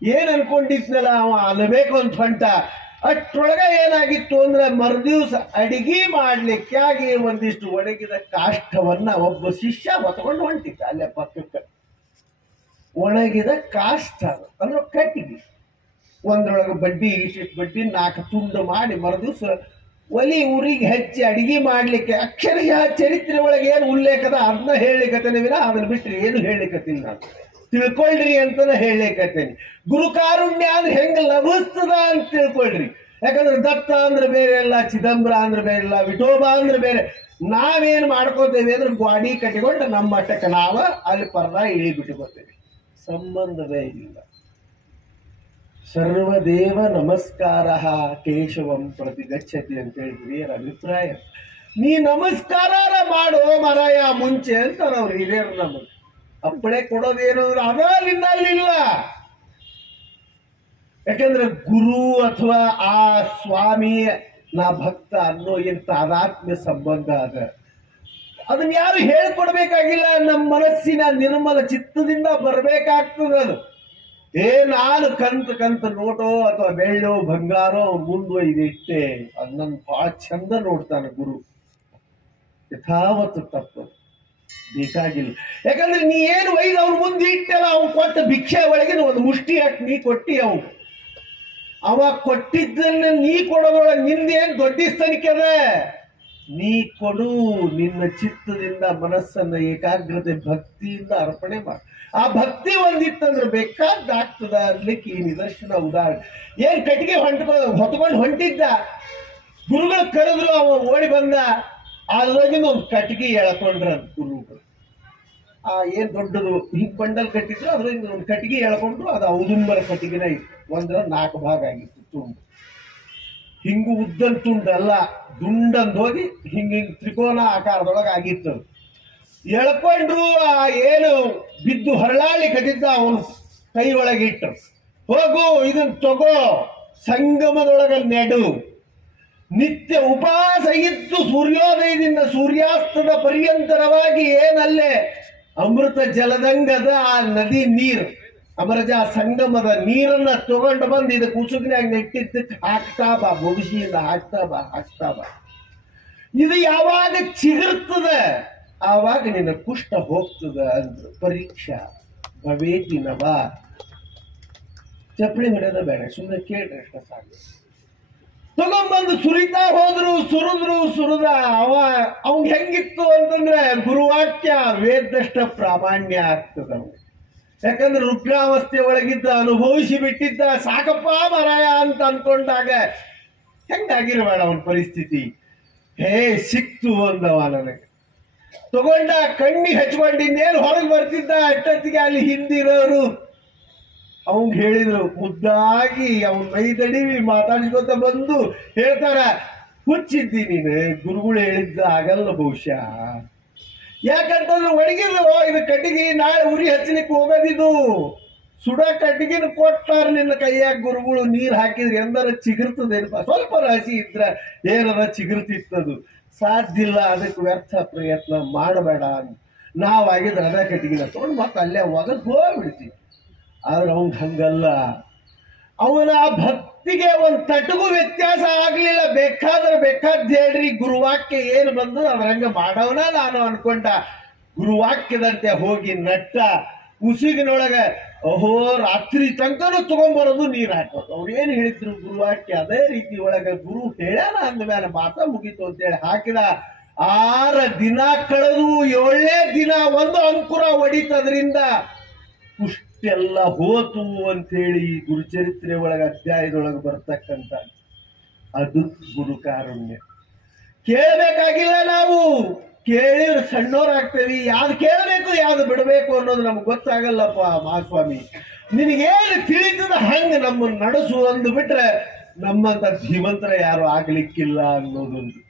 ಏನ್ ಅನ್ಕೊಂಡಿದ್ನಲ್ಲ ಅವ ಅನ್ಬೇಕು ಅಂತ ಹೊಂಟ. ಅಷ್ಟ್ರೊಳಗ ಏನಾಗಿತ್ತು ಅಂದ್ರೆ, ಮರುದಿವ್ಸ ಅಡಿಗೆ ಮಾಡ್ಲಿಕ್ಕಾಗಿ ಒಂದಿಷ್ಟು ಒಣಗಿದ ಕಾಷ್ಠವನ್ನ ಒಬ್ಬ ಶಿಷ್ಯ ಹೊತ್ಕೊಂಡು ಹೊಂಟಿದ್ದ. ಅಲ್ಲೇ ಪಕ್ಕಕ್ಕೆ ಒಣಗಿದ ಕಾಷ್ಠ ಅಂದ್ರೆ ಕಟ್ಟಿಗೆ. ಒಂದ್ರೊಳಗೆ ಬಡ್ಡಿ ಇಷ್ಟಿಷ್ಟು ಬಡ್ಡಿ 4 ತುಂಡು ಮಾಡಿ ಮರುದಿವ್ಸ ಒಲಿ ಊರಿಗೆ ಹಚ್ಚಿ ಅಡಿಗೆ ಮಾಡ್ಲಿಕ್ಕೆ ಅಕ್ಷರಶಃ ಚರಿತ್ರೆ ಒಳಗೆ ಏನು ಉಲ್ಲೇಖದ ಅದನ್ನ ಹೇಳಲಿಕ್ಕತ್ತೇನೆ ವಿನ ಅದನ್ನ ಬಿಟ್ಟರೆ ಏನು ಹೇಳಲಿಕ್ಕತ್ತೀನಿ ನಾನು. ತಿಳ್ಕೊಳ್ರಿ ಅಂತಾನೆ ಹೇಳಲಿಕ್ಕತ್ತೇನೆ. ಗುರುಕಾರುಣ್ಯ ಅಂದ್ರೆ ಹೆಂಗ್ ಲಭಿಸ್ತದ ಅಂತ ತಿಳ್ಕೊಳ್ರಿ. ಯಾಕಂದ್ರೆ ದತ್ತ ಅಂದ್ರೆ ಬೇರೆ ಅಲ್ಲ, ಚಿದಂಬರ ಅಂದ್ರೆ ಬೇರೆ ಅಲ್ಲ, ವಿಠೋಬಾ ಅಂದ್ರೆ ಬೇರೆ. ನಾವೇನು ಮಾಡ್ಕೋತೇವೆ ಅಂದ್ರೆ ಗಾಡಿ ಕಟ್ಟಿಕೊಂಡು ನಮ್ಮ ಮಟ್ಟಕ್ಕೆ ನಾವ ಅಲ್ಲಿ ಪರ್ದ ಇಳಿ ಬಿಟ್ಟುಕೋತೇವೆ. ಸಂಬಂಧವೇ ಇಲ್ಲ. ಸರ್ವದೇವ ನಮಸ್ಕಾರ ಕೇಶವಂ ಪ್ರತಿ ಗಚ್ಚತಿ ಅಂತ ಹೇಳಿ ಹಿರಿಯರ ಅಭಿಪ್ರಾಯ. ನೀ ನಮಸ್ಕಾರ ಮಾಡೋ ಮರಾಯ ಮುಂಚೆ ಅಂತಾರೆ ಅವ್ರು ಹಿರಿಯರು. ನಮಗೆ ಅಪ್ಪಳೆ ಕೊಡೋದೇನು ಅಂದ್ರೆ ಅಲ್ಲಿಲ್ಲ. ಯಾಕಂದ್ರೆ ಗುರು ಅಥವಾ ಆ ಸ್ವಾಮಿ ನಾ ಭಕ್ತ ಅನ್ನೋ ಏನ್ ತಾದಾತ್ಮ್ಯ ಸಂಬಂಧ ಅದ. ಅದನ್ನ ಯಾರು ಹೇಳ್ಕೊಡ್ಬೇಕಾಗಿಲ್ಲ. ನಮ್ಮ ಮನಸ್ಸಿನ ನಿರ್ಮಲ ಚಿತ್ತದಿಂದ ಬರ್ಬೇಕಾಗ್ತದ. ಅದು ನಾನು ಕಂತ ನೋಟೋ ಅಥವಾ ಬೆಳ್ಳೋ ಬಂಗಾರೋ ಮುಂದುವೈದಿಟ್ಟೆ ಅದನ್ನ ಬಹಳ ಚಂದ ನೋಡ್ತಾನೆ ಗುರು. ಯಥಾವತ್ತು ತಪ್ಪು ಬೇಕಾಗಿಲ್ಲ. ಯಾಕಂದ್ರೆ ನೀ ಏನು ಒಯ್ದು ಅವ್ರ ಮುಂದೆ ಇಟ್ಟಲ್ಲ, ಅವ್ನು ಕೊಟ್ಟ ಭಿಕ್ಷೆ ಒಳಗಿನ ಒಂದು ಮುಷ್ಟಿ ಹಾಕಿ ನೀ ಕೊಟ್ಟಿ. ಅವನು ಅವ ಕೊಟ್ಟಿದ್ದನ್ನ ನೀ ಕೊಡೋದ್ರೊಳಗೆ ನಿಂದೇನ್ ದೊಡ್ಡಿಸ್ತನಿಕೆ ಅದ. ನೀ ಕೊಡು, ನಿನ್ನ ಚಿತ್ತದಿಂದ ಮನಸ್ಸನ್ನ ಏಕಾಗ್ರತೆ ಭಕ್ತಿಯಿಂದ ಅರ್ಪಣೆ ಮಾಡ. ಆ ಭಕ್ತಿ ಒಂದಿತ್ತಂದ್ರೆ ಬೇಕಾದ್ದಾಗ್ತದ ಅನ್ಲಿಕ್ಕೆ ಈ ನಿದರ್ಶನ ಉದಾಹರಣೆ. ಏನ್ ಕಟ್ಟಿಗೆ ಹೊತ್ಕೊಂಡು ಹೊಂಟಿದ್ದ, ಗುರುಗಳು ಕರೆದ್ರು, ಅವ ಓಡಿ ಬಂದ. ಅದ್ರಾಗಿಂದ ಒಂದು ಕಟ್ಟಿಗೆ ಎಳ್ಕೊಂಡ್ರ ಗುರುಗಳು. ಏನ್ ದೊಡ್ಡದು ಹಿಂಗ್ ಬಂಡಲ್ ಕಟ್ಟಿದ್ರು, ಅದ್ರಿಂದ ಒಂದು ಕಟ್ಟಿಗೆ ಎಳ್ಕೊಂಡ್ರು. ಅದು ಔದುಂಬರ ಕಟ್ಟಿಗೆನ ಇತ್ತು. ಒಂದ್ರ 4 ಭಾಗ ಆಗಿತ್ತು ತುಂಡು. ಹಿಂಗು ಉದ್ದನ್ ತುಂಡಲ್ಲ, ದುಂಡಂದ್ ಹೋಗಿ ಹಿಂಗ್ ತ್ರಿಕೋನ ಆಕಾರದೊಳಗೆ ಆಗಿತ್ತು. ಎಳ್ಕೊಂಡ್ರು. ಏನು ಬಿದ್ದು ಹರಳಾಳಿ ಕಟ್ಟಿದ್ದ ಅವನು ಕೈ ಒಳಗೆ ಇಟ್ಟರು. ಹೋಗು ಇದನ್ನ ತಗೋ, ಸಂಗಮದೊಳಗೆ ನೆಡು. ನಿತ್ಯ ಉಪವಾಸ ಇದ್ದು ಸೂರ್ಯೋದಯದಿಂದ ಸೂರ್ಯಾಸ್ತದ ಪರ್ಯಂತರವಾಗಿ ಏನಲ್ಲೇ ಅಮೃತ ಜಲದಂಗದ ಆ ನದಿ ನೀರು, ಅಮರಜ ಸಂಗಮದ ನೀರನ್ನ ತಗೊಂಡು ಬಂದು ಇದಕ್ಕೆ ಉಸುಗಿನಾಗ ನೆಟ್ಟಿದ್ದಕ್ಕೆ ಹಾಕ್ತಾ ಬಾ, ಭವಿಷ್ಯದಿಂದ ಹಾಕ್ತಾ ಬಾ. ಇದು ಯಾವಾಗ ಚಿಗುರ್ತದ ಆವಾಗ ನಿನ್ನ ಕುಷ್ಠ ಹೋಗ್ತದ ಅಂದ್ರು. ಪರೀಕ್ಷಾ ಭವೇತಿನವ. ಚಪ್ಪಳಿ ಹೊಡೆದ ಬೇಡ, ಸುಮ್ಮನೆ ಕೇಳ್ರಿ ಅಷ್ಟ ಸಾಕು. ತಗೊಂಡ್ಬಂದು ಸುರಿತಾ ಹೋದ್ರು, ಸುರಿದ ಅವ್ನ್ ಹೆಂಗಿತ್ತು ಅಂತಂದ್ರೆ ಗುರುವಾಕ್ಯ ವೇದಷ್ಟ ಪ್ರಾಮಾಣ್ಯ ಆಗ್ತದ. ಯಾಕಂದ್ರೆ ರುಗ್ನಾವಸ್ಥೆ ಒಳಗಿದ್ದ, ಅನುಭವಿಸಿ ಬಿಟ್ಟಿದ್ದ, ಸಾಕಪ್ಪ ಮರಾಯ ಅಂತ ಅನ್ಕೊಂಡಾಗ ಹೆಂಗಾಗಿರ್ಬೇಡ ಅವನ ಪರಿಸ್ಥಿತಿ. ಸಿಕ್ತು ಅಂದವ ನನಗೆ. ತಗೊಂಡ ಕಣ್ಣಿಗೆ ಹಚ್ಕೊಂಡಿದ್ದೇನು ಹೊರಗೆ ಬರ್ತಿದ್ದ. ಅಷ್ಟೊತ್ತಿಗೆ ಅಲ್ಲಿ ಹಿಂದಿರೋರು ಅವನ್ ಹೇಳಿದ್ರು, ಮುದ್ದಾಗಿ ಅವನ್ ಮೈದಡಿವಿ ಮಾತಾಡ್ಸ್ಕೊತ ಬಂದು ಹೇಳ್ತಾರ, ಹುಚ್ಚಿದ್ದಿ ನೀನು, ಗುರುಗಳು ಹೇಳಿದ್ದ ಆಗಲ್ಲ ಬಹುಶಃ. ಯಾಕಂತಂದ್ರೆ ಒಣಗಿದ್ರು, ಇದು ಕಟ್ಟಿಗೆ ನಾಳೆ ಉರಿ ಹಚ್ಚಲಿಕ್ಕೆ ಹೋಗೋದಿದು. ಸುಡ ಕಟ್ಟಿಗೆನ ಕೊಟ್ಟಾರ ನಿನ್ನ ಕೈಯಾಗ ಗುರುಗಳು. ನೀರು ಹಾಕಿದ್ರೆ ಎಂದರ ಚಿಗುರ್ತದೇನಪ್ಪ, ಸ್ವಲ್ಪ ರಾಶಿ ಇದ್ರ ಏನದ ಚಿಗುರ್ತಿತ್ತದು. ಸಾಧ್ಯ ಇಲ್ಲ, ಅದಕ್ಕೆ ವ್ಯರ್ಥ ಪ್ರಯತ್ನ ಮಾಡಬೇಡ ಅಂತ ನಾವಾಗಿದ್ರೆ ಅದ ಕಟ್ಟಿಗೆನ ತಗೊಂಡು ಮತ್ತೆ ಅಲ್ಲೇ ಒಗದ್ ಹೋಗ್ಬಿಡ್ತೀವಿ. ಆದ್ರೆ ಅವನ್ ಹಂಗಲ್ಲ. ಅವನ ಭಕ್ತಿಗೆ ಒಂದ್ ತಟಗೂ ವ್ಯತ್ಯಾಸ ಆಗ್ಲಿಲ್ಲ. ಬೇಕಾದ್ ಹೇಳ್ರಿ, ಗುರುವಾಕ್ಯ ಏನು ಬಂದು ಅದ್ರಂಗ ಮಾಡವನ ನಾನು ಅನ್ಕೊಂಡ. ಗುರುವಾಕ್ಯದಂತೆ ಹೋಗಿ ನಟ್ಟ. ಉಸಿಗಿನೊಳಗ ಅಹೋ ರಾತ್ರಿ ತನಕನೂ ತಗೊಂಡ್ಬರೋದು, ನೀರು ಹಾಕೋದು. ಅವ್ರು ಏನ್ ಹೇಳಿದ್ರು ಗುರುವಾಕ್ಯ ಅದೇ ರೀತಿ ಒಳಗ ಗುರು ಹೇಳ್ಯಾನ ಅಂದ್ಮೇಲೆ ಮಾತಾ ಮುಗೀತು ಅಂತೇಳಿ ಹಾಕಿದ. 6 ದಿನ ಕಳೆದು 7ನೇ ದಿನ ಒಂದು ಅಂಕುರ ಹೊಡಿತದ್ರಿಂದ ಕುಷ್ಟೆಲ್ಲ ಹೋತು ಅಂತೇಳಿ ಗುರುಚರಿತ್ರೆ ಒಳಗ ಅಧ್ಯಾಯದೊಳಗೆ ಬರ್ತಕ್ಕಂಥ ಅದು ಗುರು ಕಾರುಣ್ಯ. ಕೇಳಬೇಕಾಗಿಲ್ಲ, ನಾವು ಕೇಳಿದ್ರೆ ಸಣ್ಣೋರಾಗ್ತೇವಿ. ಯಾವ್ದು ಕೇಳಬೇಕು ಯಾವ್ದು ಬಿಡಬೇಕು ಅನ್ನೋದು ನಮ್ಗೆ ಗೊತ್ತಾಗಲ್ಲಪ್ಪ ಮಹಾಸ್ವಾಮಿ. ನಿನಗೇನು ತಿಳಿತದ ಹಂಗೆ ನಮ್ಮನ್ನು ನಡೆಸು ಅಂದು ಬಿಟ್ರೆ ನಮ್ಮಂತ ಧೀಮಂತರ ಯಾರು ಆಗ್ಲಿಕ್ಕಿಲ್ಲ ಅನ್ನೋದೊಂದು.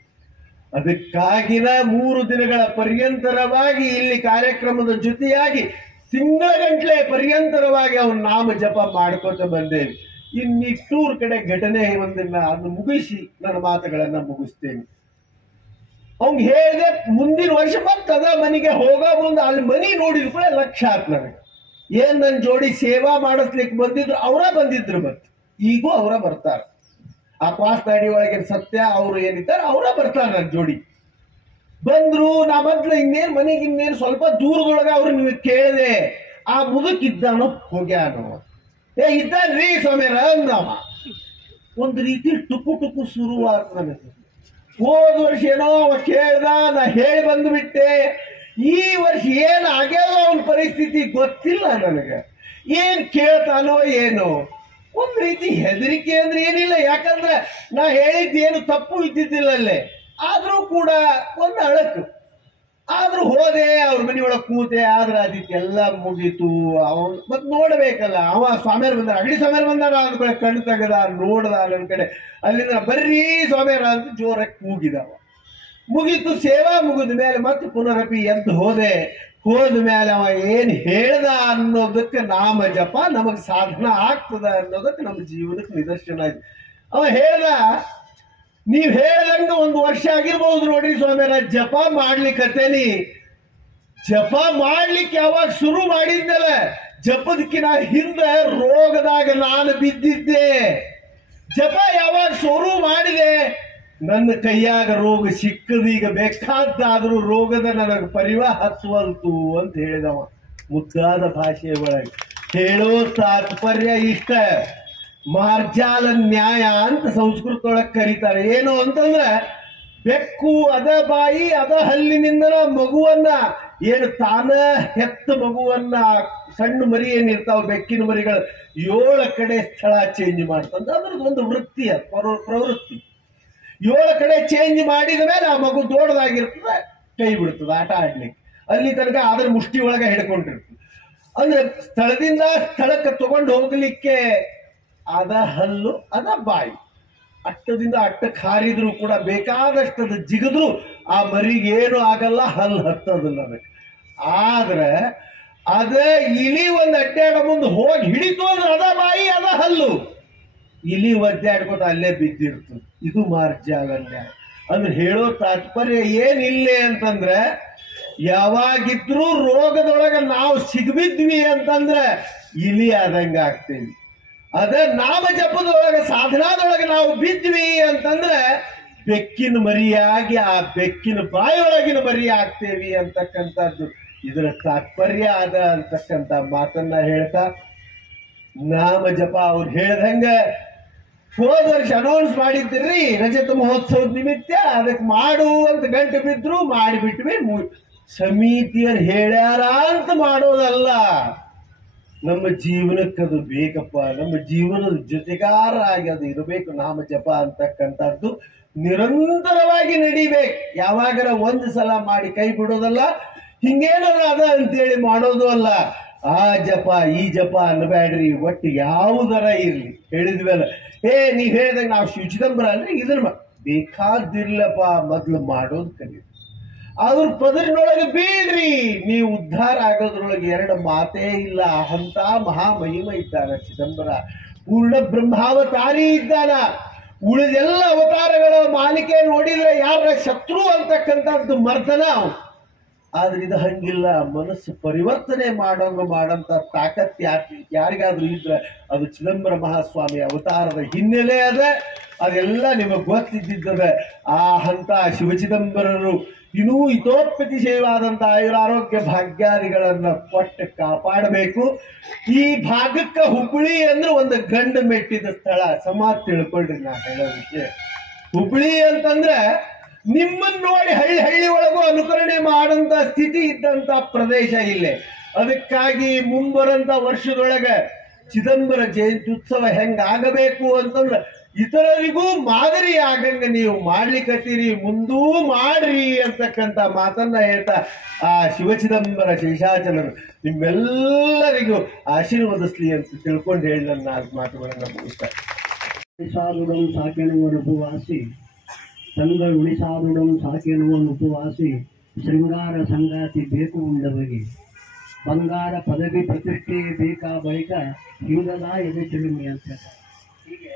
ಅದಕ್ಕಾಗಿನ 3 ದಿನಗಳ ಪರ್ಯಂತರವಾಗಿ ಇಲ್ಲಿ ಕಾರ್ಯಕ್ರಮದ ಜೊತೆಯಾಗಿ ತಿಂಗಳ ಪರ್ಯಂತರವಾಗಿ ಅವನ ನಾಮ ಜಪ ಮಾಡ್ಕೋತ ಬಂದೇವಿ. ಇನ್ನು 2 ಕಡೆ ಘಟನೆ ಒಂದನ್ನ ಅದನ್ನು ಮುಗಿಸಿ ನನ್ನ ಮಾತುಗಳನ್ನ ಮುಗಿಸ್ತೇನೆ. ಅವ್ನ್ ಹೇಳಿದೆ, ಮುಂದಿನ ವರ್ಷ ಮತ್ತದ ಮನೆಗೆ ಹೋಗೋ ಮುಂದೆ ಅಲ್ಲಿ ಮನಿ ನೋಡಿದ ಕೂಡ ಲಕ್ಷ್ಯ ಆತ್ ನನಗೆ. ಏನ್ ನನ್ನ ಜೋಡಿ ಸೇವಾ ಮಾಡಿಸ್ಲಿಕ್ಕೆ ಬಂದಿದ್ರು ಅವರ ಬಂದಿದ್ರು, ಮತ್ತೆ ಈಗೂ ಅವರ ಬರ್ತಾರ. ಆ ಕ್ವಾಸ್ತಾಡಿ ಒಳಗಿನ ಸತ್ಯ ಅವರು ಏನಿದ್ದಾರೆ ಅವರ ಬರ್ತಾರ ನನ್ನ ಜೋಡಿ. ಬಂದ್ರು. ನಾ ಮೊದ್ಲು ಇನ್ನೇನು ಸ್ವಲ್ಪ ದೂರದೊಳಗೆ ಅವ್ರು ನೀವು ಕೇಳಿದೆ, ಆ ಮುದುಕಿದ್ದಾನೋ ಹೋಗ್ಯಾನೋ. ಇದ್ದಾನ್ರಿ ಸ್ವಾಮಿಯರ ಅಂದವ. ಒಂದು ರೀತಿ ಟುಕು ಶುರುವಾದ ನನಗೆ. ಹೋದ ವರ್ಷ ಏನೋ ಕೇಳ್ದ, ನಾ ಹೇಳಿ ಬಂದ್ಬಿಟ್ಟೆ. ಈ ವರ್ಷ ಏನ್ ಆಗ್ಯಾವ ಅವನ ಪರಿಸ್ಥಿತಿ ಗೊತ್ತಿಲ್ಲ ನನಗೆ. ಏನ್ ಕೇಳ್ತಾನೋ ಏನೋ. ಒಂದ್ ರೀತಿ ಹೆದರಿಕೆ ಅಂದ್ರೆ ಏನಿಲ್ಲ, ಯಾಕಂದ್ರೆ ನಾ ಹೇಳಿದ್ದೇನು ತಪ್ಪು ಇದ್ದಿದ್ದಿಲ್ಲ ಅಲ್ಲೇ. ಆದ್ರೂ ಕೂಡ ಒಂದು ಅಳಕು. ಆದ್ರೂ ಹೋದೆ, ಅವ್ರ ಮನೆಯೊಳಗೆ ಕೂತೆ. ಆದ್ರೆ ಅದಕ್ಕೆಲ್ಲ ಮುಗೀತು. ಅವನ್ ಮತ್ ನೋಡ್ಬೇಕಲ್ಲ, ಅವ ಸ್ವಾಮಿಯರ್ ಬಂದಾರ, ಅಗಡಿ ಸ್ವಾಮಿಯರ್ ಬಂದಾರ ಅಂದ ಕಣ್ಣು ತೆಗದ ನೋಡ್ದ ನನ್ನ ಕಡೆ. ಅಲ್ಲಿಂದ ಬರ್ರೀ ಸ್ವಾಮಿಯರ ಅಂತ ಜೋರಾಗಿ ಕೂಗಿದವ. ಮುಗೀತು, ಸೇವಾ ಮುಗಿದ ಮೇಲೆ ಮತ್ತೆ ಪುನರಪಿ ಎದ್ದು ಹೋದ ಮೇಲೆ ಅವ ಏನ್ ಹೇಳ್ದ ಅನ್ನೋದಕ್ಕೆ ನಾಮ ಜಪ ನಮಗ್ ಸಾಧನ ಆಗ್ತದ ಅನ್ನೋದಕ್ಕೆ ನಮ್ಮ ಜೀವನಕ್ಕೆ ನಿದರ್ಶನ ಆಯ್ತು. ಅವ ಹೇಳ್ದ, ನೀವ್ ಹೇಳ್ದಂಗ 1 ವರ್ಷ ಆಗಿರ್ಬಹುದು ನೋಡ್ರಿ ಸ್ವಾಮಿಯರ, ಜಪ ಮಾಡ್ಲಿಕ್ಕತ್ತೇನಿ. ಜಪ ಮಾಡ್ಲಿಕ್ಕೆ ಯಾವಾಗ ಶುರು ಮಾಡಿದ್ದಲ್ಲ, ಜಪದಕ್ಕಿನ ಹಿಂದೆ ರೋಗದಾಗ ನಾನು ಬಿದ್ದಿದ್ದೆ. ಜಪ ಯಾವಾಗ ಶುರು ಮಾಡಿದೆ, ನನ್ನ ಕೈಯಾಗ ರೋಗ ಸಿಕ್ಕದೀಗ ಬೇಕಾದ್ದಾದ್ರೂ ರೋಗದ ನನಗೆ ಪರಿವಾಹ ಹಚ್ಚುವಲ್ತು ಅಂತ ಹೇಳಿದವ ಮುದ್ದಾದ ಭಾಷೆಯ ಒಳಗೆ. ಹೇಳೋ ತಾತ್ಪರ್ಯ ಇಷ್ಟ. ಮಾರ್ಜಾಲ ನ್ಯಾಯ ಅಂತ ಸಂಸ್ಕೃತ ಒಳಗೆ ಕರೀತಾರೆ. ಏನು ಅಂತಂದ್ರೆ, ಬೆಕ್ಕು ಅದ ಬಾಯಿ ಅದ ಹಲ್ಲಿನಿಂದ ಮಗುವನ್ನ, ಏನು ತಾನ ಹೆತ್ತ ಮಗುವನ್ನ, ಸಣ್ಣ ಮರಿ ಏನಿರ್ತಾವ ಬೆಕ್ಕಿನ ಮರಿಗಳು 7 ಕಡೆ ಸ್ಥಳ ಚೇಂಜ್ ಮಾಡ್ತಂತ. ಅದ್ರದ್ದು ಒಂದು ವೃತ್ತಿ, ಪ್ರವೃತ್ತಿ. 7 ಕಡೆ ಚೇಂಜ್ ಮಾಡಿದ ಮೇಲೆ ಆ ಮಗು ದೊಡ್ಡದಾಗಿರ್ತದೆ, ಕೈ ಬಿಡ್ತದೆ ಆಟ ಆಡ್ಲಿಕ್ಕೆ. ಅಲ್ಲಿ ತನಕ ಅದ್ರ ಮುಷ್ಟಿ ಒಳಗೆ ಹಿಡ್ಕೊಂಡಿರ್ತದೆ. ಅಂದ್ರೆ ಸ್ಥಳದಿಂದ ಸ್ಥಳಕ್ಕೆ ತಗೊಂಡು ಹೋಗ್ಲಿಕ್ಕೆ ಅದ ಹಲ್ಲು ಅದ ಬಾಯಿ. ಅಟ್ಟದಿಂದ ಅಟ್ಟಕ್ಕೆ ಹಾರಿದ್ರು ಕೂಡ ಬೇಕಾದಷ್ಟದ ಜಿಗಿದ್ರು ಆ ಮರಿಗೆ ಏನು ಆಗಲ್ಲ, ಹಲ್ಲು ಹತ್ತದಿಲ್ಲ ಅದಕ್ಕೆ. ಆದ್ರೆ ಅದ ಇಲಿ ಒಂದು ಅಡ್ಡಾಡ ಮುಂದೆ ಹೋಗಿ ಹಿಡಿತು ಅಂದ್ರೆ ಅದ ಬಾಯಿ ಅದ ಹಲ್ಲು. ಇಲಿ ಒದ್ದಾಡ್ಕೋತ ಅಲ್ಲೇ ಬಿದ್ದಿರ್ತದೆ. ಇದು ಮಾರ್ಜಾಲನ್ಯ ಅಂದ್ರೆ. ಹೇಳೋ ತಾತ್ಪರ್ಯ ಏನಿಲ್ಲೇ ಅಂತಂದ್ರೆ, ಯಾವಾಗಿದ್ರೂ ರೋಗದೊಳಗ ನಾವು ಸಿಗ್ಬಿದ್ವಿ ಅಂತಂದ್ರೆ ಇಲಿ ಆದಂಗ ಆಗ್ತೇವಿ. ಅದ ನಾಮ ಜಪದೊಳಗ ಸಾಧನಾದೊಳಗೆ ನಾವು ಬಿದ್ವಿ ಅಂತಂದ್ರೆ ಬೆಕ್ಕಿನ ಮರಿಯಾಗಿ ಆ ಬೆಕ್ಕಿನ ಬಾಯಿಯೊಳಗಿನ ಮರಿ ಆಗ್ತೇವಿ ಅಂತಕ್ಕಂಥದ್ದು ಇದರ ತಾತ್ಪರ್ಯ ಅದ ಅಂತಕ್ಕಂಥ ಮಾತನ್ನ ಹೇಳ್ತಾ, ನಾಮ ಜಪ ಅವ್ರು ಹೇಳ್ದಂಗ ಹೋದ ವರ್ಷ ಅನೌನ್ಸ್ ಮಾಡಿದ್ರಿ ರಜತ ಮಹೋತ್ಸವದ ನಿಮಿತ್ತ, ಅದಕ್ಕೆ ಮಾಡು ಅಂತ ಗಂಟೆ ಬಿದ್ರು, ಮಾಡಿಬಿಟ್ವಿ. ಸಮಿತಿಯರು ಹೇಳ್ಯಾರ ಅಂತ ಮಾಡೋದಲ್ಲ, ನಮ್ಮ ಜೀವನಕ್ಕೆ ಅದು ಬೇಕಪ್ಪ. ನಮ್ಮ ಜೀವನದ ಜೊತೆಗಾರ ಆಗಿ ಅದು ಇರಬೇಕು. ನಾಮ ಜಪ ಅಂತಕ್ಕಂಥದ್ದು ನಿರಂತರವಾಗಿ ನಡಿಬೇಕು. ಯಾವಾಗರ ಒಂದು ಸಲ ಮಾಡಿ ಕೈ ಬಿಡೋದಲ್ಲ, ಹಿಂಗೇನಾರ ಅದ ಅಂತೇಳಿ ಮಾಡೋದು ಅಲ್ಲ. ಆ ಜಪ ಈ ಜಪ ಅನ್ನಬೇಡ್ರಿ, ಒಟ್ಟು ಯಾವುದರ ಇರ್ಲಿ. ಹೇಳಿದ್ವಲ್ಲ, ನೀವ್ ಹೇಳ್ದಂಗ ನಾವು ಶಿವಚಿದಂಬರ ಅಂದ್ರೆ ಇದನ್ನ ಬೇಕಾದಿರ್ಲಪ್ಪ, ಮೊದ್ಲು ಮಾಡೋದು ಕಲಿ. ಅದ್ರ ಪದರಿನೊಳಗೆ ಬೀಳ್ರಿ, ನೀವು ಉದ್ಧಾರ ಆಗೋದ್ರೊಳಗೆ 2 ಮಾತೇ ಇಲ್ಲ. ಅಂತ ಮಹಾಮಹಿಮ ಇದ್ದಾನ ಚಿದಂಬರ, ಪೂರ್ಣ ಬ್ರಹ್ಮಾವತಾರಿ ಇದ್ದಾನ. ಉಳಿದೆಲ್ಲ ಅವತಾರಗಳ ಮಾಲಿಕೆ ನೋಡಿದ್ರೆ ಯಾರ ಶತ್ರು ಅಂತಕ್ಕಂಥದ್ದು ಮರ್ತನ. ಆದ್ರೆ ಇದು ಹಂಗಿಲ್ಲ. ಮನಸ್ಸು ಪರಿವರ್ತನೆ ಮಾಡಂತ ತಾಕತ್ ಯಾರಿಗಾದ್ರೂ ಇದ್ರೆ ಅದು ಚಿದಂಬರ ಮಹಾಸ್ವಾಮಿ ಅವತಾರದ ಹಿನ್ನೆಲೆ ಅದ. ಅದೆಲ್ಲ ನಿಮಗೆ ಗೊತ್ತಿದ್ದದ. ಆ ಹಂತ ಶಿವಚಿದಂಬರರು ಇನ್ನೂ ಹಿತೋಪತಿಶಯವಾದಂತ ಆಯುರಾರೋಗ್ಯ ಭಾಗ್ಯಾದಿಗಳನ್ನ ಕೊಟ್ಟು ಕಾಪಾಡಬೇಕು. ಈ ಭಾಗಕ್ಕ ಹುಬ್ಬಳ್ಳಿ ಅಂದ್ರೆ ಒಂದು ಗಂಡು ಮೆಟ್ಟಿದ ಸ್ಥಳ. ಸಮಾಜ ತಿಳ್ಕೊಳ್ರಿ ನಾ ಹೇಳೋ ವಿಷಯ. ಹುಬ್ಬಳ್ಳಿ ಅಂತಂದ್ರೆ ನಿಮ್ಮನ್ನ ನೋಡಿ ಹಳ್ಳಿ ಒಳಗೂ ಅನುಕರಣೆ ಮಾಡಂತ ಸ್ಥಿತಿ ಇದ್ದಂತ ಪ್ರದೇಶ ಇಲ್ಲೇ. ಅದಕ್ಕಾಗಿ ಮುಂಬರಂತ ವರ್ಷದೊಳಗೆ ಚಿದಂಬರ ಜಯಂತಿ ಉತ್ಸವ ಹೆಂಗಾಗಬೇಕು ಅಂತಂದ್ರೆ ಇತರರಿಗೂ ಮಾದರಿ ಆಗಂಗ ನೀವು ಮಾಡ್ಲಿಕ್ಕತ್ತೀರಿ, ಮುಂದೂ ಮಾಡ್ರಿ ಅಂತಕ್ಕಂಥ ಮಾತನ್ನ ಹೇಳ್ತಾ ಆ ಶಿವಚಿದಂಬರ ಶೇಷಾಚಲರು ನಿಮ್ಮೆಲ್ಲರಿಗೂ ಆಶೀರ್ವದಿಸ್ಲಿ ಅಂತ ತಿಳ್ಕೊಂಡು ಹೇಳಿ ನನ್ನ ಮಾತುಗಳನ್ನು ಮುಗಿಸ್ತಾರೆ. ಉಳಿಸಾದುಡಂ ಸಾಕೆಣುವ ಉಪವಾಸಿ ತಂಗಳು ಉಳಿಸಾದುಡಂ ಸಾಕೆಣುವ ಉಪವಾಸಿ ಶೃಂಗಾರ ಸಂಗಾತಿ ಬೇಕು ಉಂಡವರಿಗೆ ಬಂಗಾರ ಪದವಿ ಪ್ರತಿಷ್ಠೆ ಬೇಕಾ ಬಳಿಕ ಹಿಂಗದ ಎದೆ ಚಿಲುಮೆ ಅಂತ ಹೀಗೆ